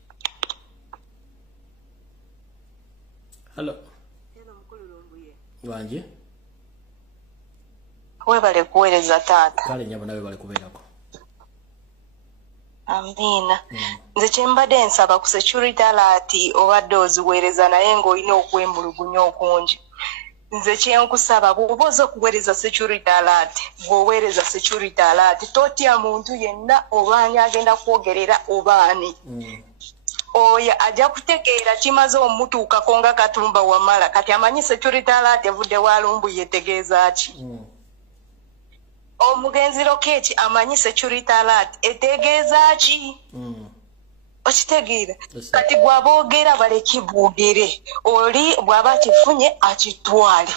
Hello. Wanje. Webale kuweereza taata. Kale nyabo nawe bale kubeerako. Amina. Nze kyembadde nsaba ku security alert obadde oziweereza naye ng'olina okwemulugunya okungi. Nze kyenkusaba bw'oba oza okuweereza security alert bw'oweereza security alert totya muntu yenna obaani agenda kwogerera obaani. Oyo ajja kutegeera kimaze omutuukako nga Katumba Wamala kati amanyi security alert evudde Walumbu yetegeeza ki. Omugenzi Lokech amanyi security alert etegeeza ki. Okitegeera kati bw'aboogera baleki boogere oli bw'aba akifunye akitwale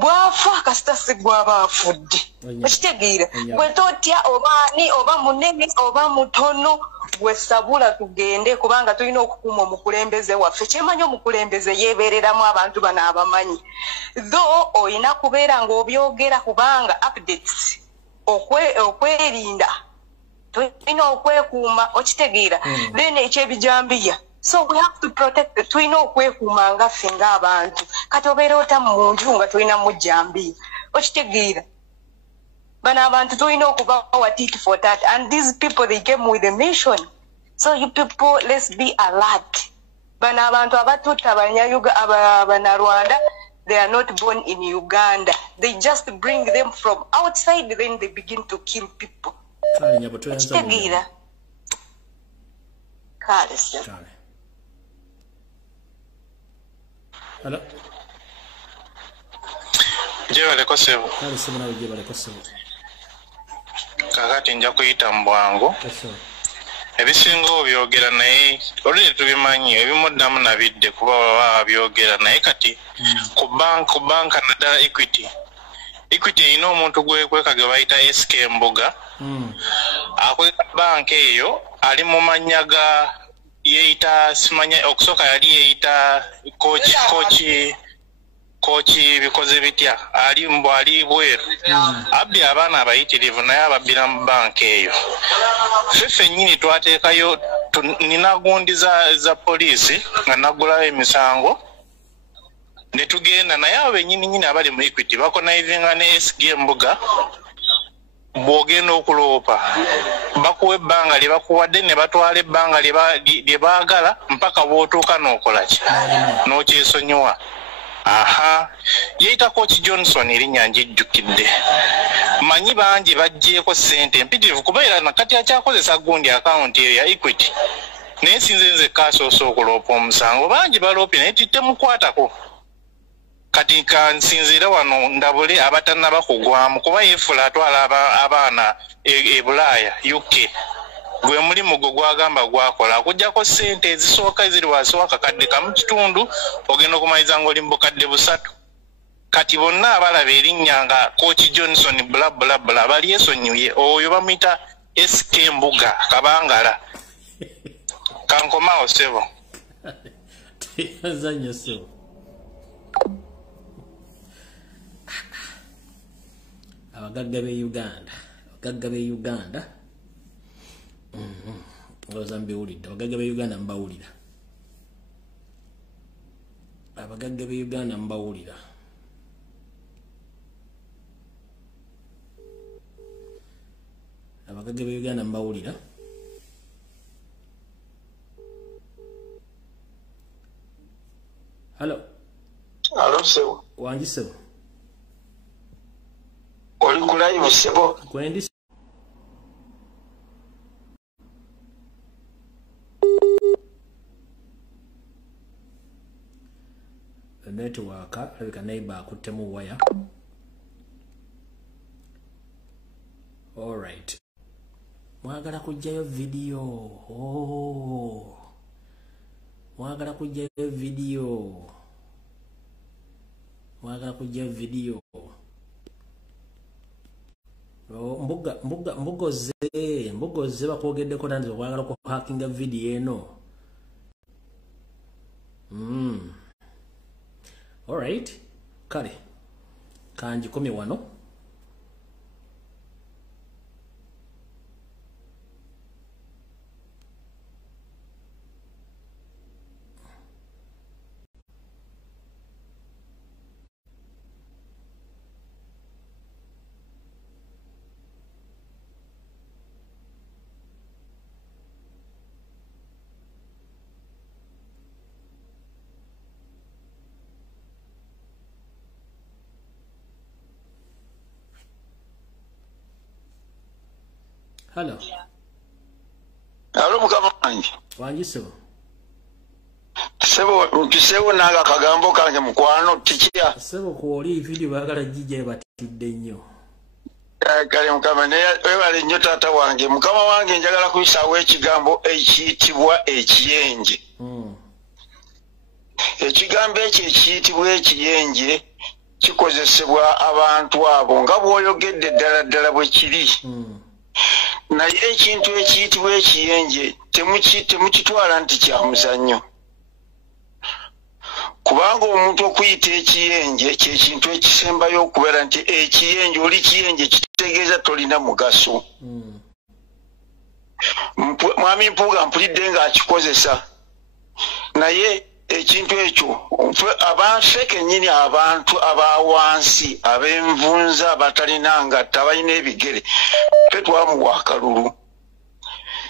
bwafa kasita sigwaba afudde ekitegeera bwe totya obaani oba munene oba mutono bwe sabula tugende kubanga tulina okukuuma omukulembeze waffe kyemanyi omukulembeze yeebeereramu abantu bano abamanyi tho olina kubeera ng'obyogera kubanga updates okwerinda tulina okwekuuma okitegeera then ekyebijambiya so we have to protect tulina okwekuuma ngaffe ng'abantu kati obeera otamu mu nju nga tulina mujambiya okitegeera bano abantu tulina okubawa tit for tat and these people they came with a mission so you people let's be alert bano abantu abatutta abanyarwanda they are not born in Uganda they just bring them from outside then they begin to kill people okitegeera kale sir. Hello. Jewe lekosebo. Kale sebo nawe jewe lekosebo. Kakati nja kuyita mbwangu. Ebisinga obyogera naye olire tubimanyi ebimuddamu nabidde kuba baba byogera naye kati ku banka naddala Equity erina omuntu gwekwe kage bayita SK Mbuga. Akweka banka eyo ali mu mannya ga yeita simanya okusooka yali yeita kochi bikoze bitya ali bweru abbi abaana abayitirivu naye ababbira mu banka eyo fefe nnyini twateekayo nina gundi za poliisi nga naggulawo emisango ne tugenda naye abo bennyini abali mu Equity bakonaivinga ne SG Mbuga bw'ogenda okuloopa bakuwa ebbanga lye bakuwadde ne batwala ebbanga lye baagala mpaka bw'otuuka n'okolaki n'okyesonyiwa. Aha yeita Coach Johnson erinnya njijjukidde manyi bangi bajjeeko ssente mpitirivu kubeera nakati akyakozesa gundi akawunti eyo ya Equity naye sinze nze kaasoosa okuloopa omusango bangi baloopi naye titemukwatako kati kansinzira wano ndabule abatannaba kugwamu kuba yeefula atwala abaana e Bulaaya UK gwe mulimu gwe gwagamba gwakola akujjako ssente ezisooka eziri wansi w'akakadde kamu kitundu ogenda okumaliriza ng'oli mu bukadde busatu kati bonna abalaba erinnya nga Coach Johnson bula bali esonyiye oyo bamuyita SK Mbuga Kabangala kankomaawo sebo yazanyo sebo abagagga b'e Uganda ngoza mbiwulidde abagagga b'e Uganda mbawulira abagagga b'e Uganda mbawulira abagagga b'e Uganda mbawulira Hello sebo wangi sebo oli ku live sebo kwendi network alabika neighbor akuttemu waya. Alright, mwagala kujjayo video. Mwagala kujjayo video. Mbugoze bakwogeddeko nanze okwagala okuhakinga video eno. Alright, kale kanjikomye wano. Hello. Hello mukama wange. Wangi sebo. Sebo naga kagambo kange mukwano tikia. Sebo kuoli video bagala jije batidde nnyo. Kale mukama ne webale nnyo taata wange. Mukama wange njagala kuyisawo ekigambo ekiyitibwa ekiyenje. Ekigambo ekyo ekiyitibwa ekiyenje kikozesebwa abantu abo nga bw'oyogedde ddala bwe kiri. Naye ekintu ekiyitibwa ekiyenje temukitwala nti kya muzannyo. Kubanga omuntu okuyita ekiyenje ky'ekintu ekisembayo okubeera nti ekiyenje oli kiyenje kitegeeza tolina mugaso. Mwami Mpuuga mpulidde ng'akikozesa. Naye ekintu ekyo abanfe kennyini abantu abawansi ab'envunza abatalina ngatta abalina ebigere fe twamuwa akalulu.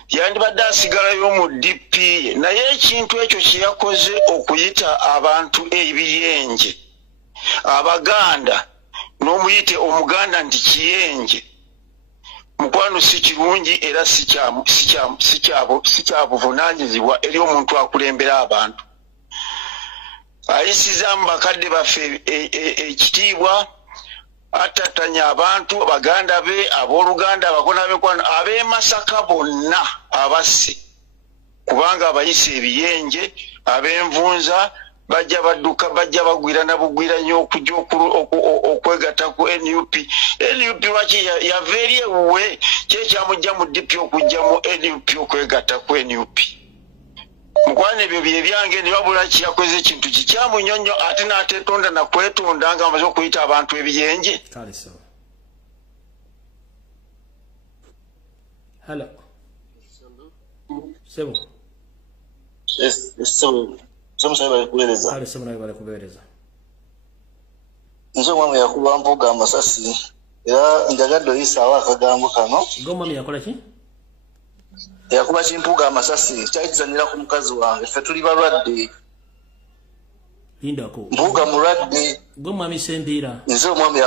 Yandibadde asigalayo mu DP ye, naye ekintu ekyo kye yakoze okuyita abantu ebiyenje Abaganda n'omuyite omuganda nti kiyenje mukwano si kirungi era si kyabuvunaanyizibwa eri omuntu akulembera abantu. Ayisizaamu bakadde baffe ekitiibwa atatanya abantu Baganda be abooluganda abakona bekwano ab'e Masaka bonna abasse kubanga abayise ebiyenje ab'envunza bajja badduka bajja bagwira na bugwira nnyo okujja okwegatta ku NUP. NUP lwaki yava eri ewuwe kyekyamujja mu DP okujja mu NUP okwegatta ku NUP. Mukwana ebyo bye byange ne wabula kiyakoze ekintu kikyamunyonnyo ate n'atetonda na kwetonda nga amaze okuyita abantu ebiyenje. Kale sawa. Hello. Sebo. Yes, sebo. Somusaba balikubereza. Kale sebo nayo balikubereza. Nzo mwamu yakuba Mpuuga amasasi era njagadde oyisaawo akagambo kano. Gomami yakola ki? Yakuba Mpuuga amasasi kyakizanira ku mukazi wange ffe tuli balwadde. Lindako. Mpuuga mulwadde. Gwe mwami Sempiira. Nze omwami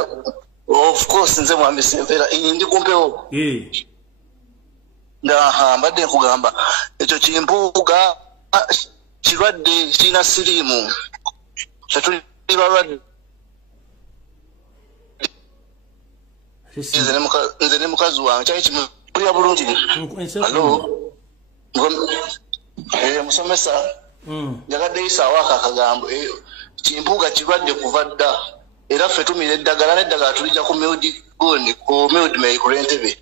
of course nze mwami Sempiira ndi kumpewo. Mbadde nkugamba ekyo Kimpuuga kirwadde kirina siriimu. Ffe tuli balwadde. Nze ne mukazi wange kyali kimulira bulungi. Hello. Musomesa. Njagadde yisaawo akagambo Kimpuuga kirwadde kuva dda era ffe tumira eddagala n'eddagala tulijja ku Mild May ku Lwentebe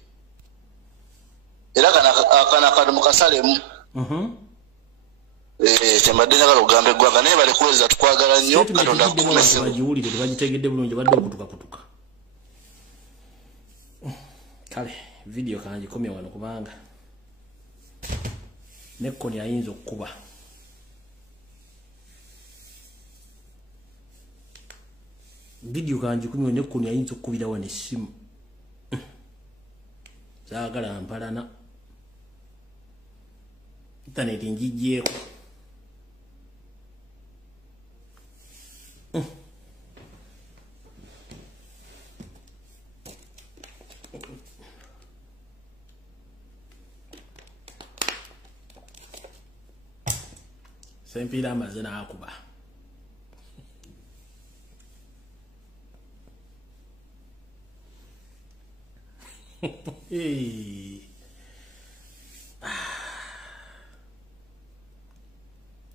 era kana kano mukasalemu. Kyembadde njagala okugambe eggwanga naye balikuweza tukwagala nnyo Katonda akukuumese. Bagiwulire tebagitegedde bulungi badde okutukakutuka. Kale video kangikomye wano kubanga nekkoni ayinza okukuba. Video kangikomye nekkoni ayinza okukubira wano essimu. Zaagala mpalana. Internet ngigyeko. Sempiira amaze n'akuba.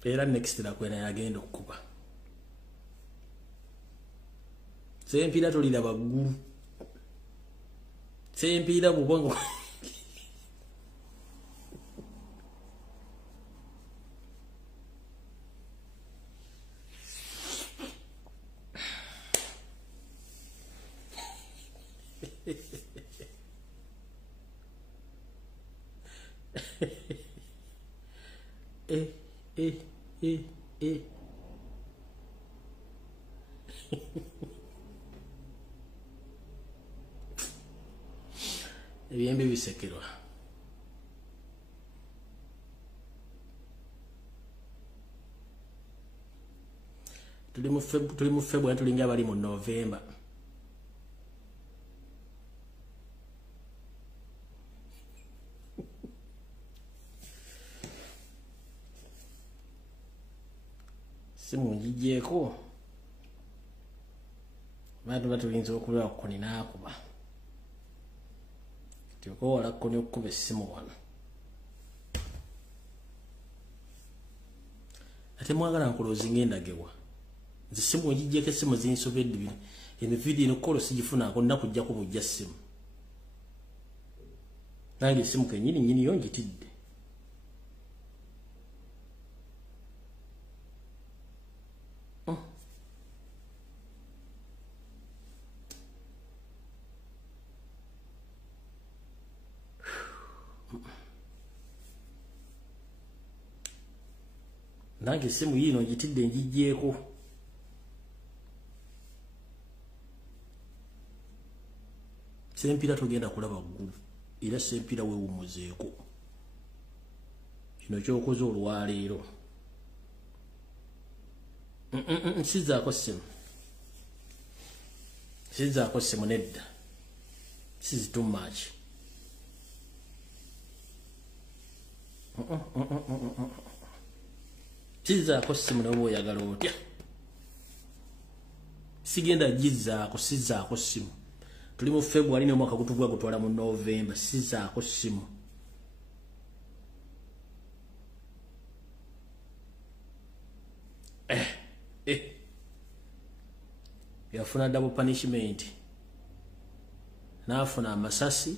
Era next nakwena yagenda okukuba. Sempiira tolira baggulu. Sempiira bubongo. Ebyembi bisekerwa. Tuli mu February tulinga bali mu November. Simu ngigyeko. Bantu batuyinza okulwa kkoni n'akuba. Tyoko wala kkoni okukuba essimu wano. Ate mwagala nkulozinga endagewa. Zisimu njijje ke simu zinsobedde bino. Ene video ino kolo sijifuna ko nakujja ko bujja simu. Nange simu kenyini yongitidde. Nange simu yino njitidde njijjeeko. Sempira tugenda kulaba ggulu. Era sempira weewumuzeeko. Kino kyokoze olwaleero. Sizaako simu nedda. This is too much. Sizaako simu n'oba oyagala otya. Sigenda sizaako simu. Tuli mu February n'omwaka gutugwa gutwala mu November. Sizaako simu. Yafuna double punishment. Naafuna amasasi.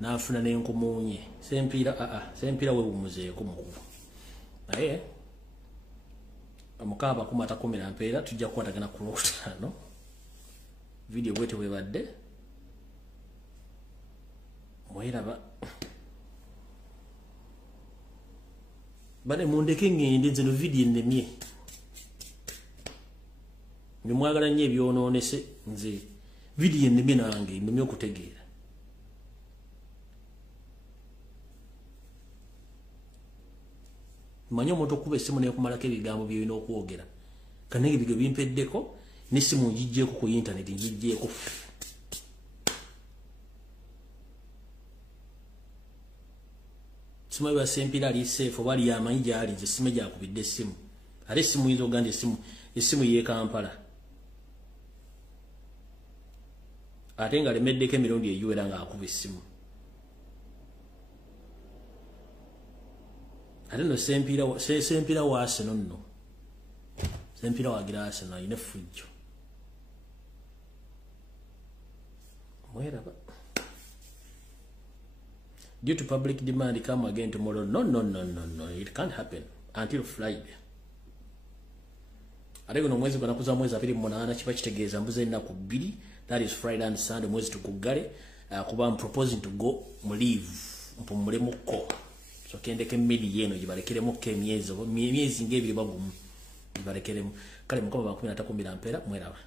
Naafuna n'enkumunye. Sempira weewumuzeeko mukubu. Naye Mukaba kumata 10 ampeera tujja kukwatagana ku Lwokutaano. Video bwete bwebadde. Mwiraba. Bane mundeke ngende nzino video ennemye. Nimwagala nnyo ebyonoonese nze. Video ennemye nange ennemye okutegeera. Manyo moto kuba esimu ne kumalako ebigambo by'olina okwogera. Kanenge bigo bimpeddeko n'essimu njijjeeko ku internet njijjeeko. Simu ya Sempira ali safe bali yamanyi gyali nze simu gyakubidde essimu. Ate essimu yizo gandi essimu ye Kampala. Ate nga lemeddeko emirundi egiwera nga akuba essimu. Ate no Sempira wa Arsenal nno. Sempira wagira Arsenal alina effujjo. Mweraba. Due to public demand, come again tomorrow. No. It can't happen until Friday. Ate guno mwezi gwanakuza mwezi 28 kiba kitegeeza mbuze ennaku 2. That is Friday and Sunday mwezi tukugale. Kuba I'm proposing to go mu leave. Mpumulemuko. So kendeke mmili yeno jibalekiremu ke myezi ng'ebiri bagumu. Jibalekiremu. Kale mukoma 13 ampeera mweraba.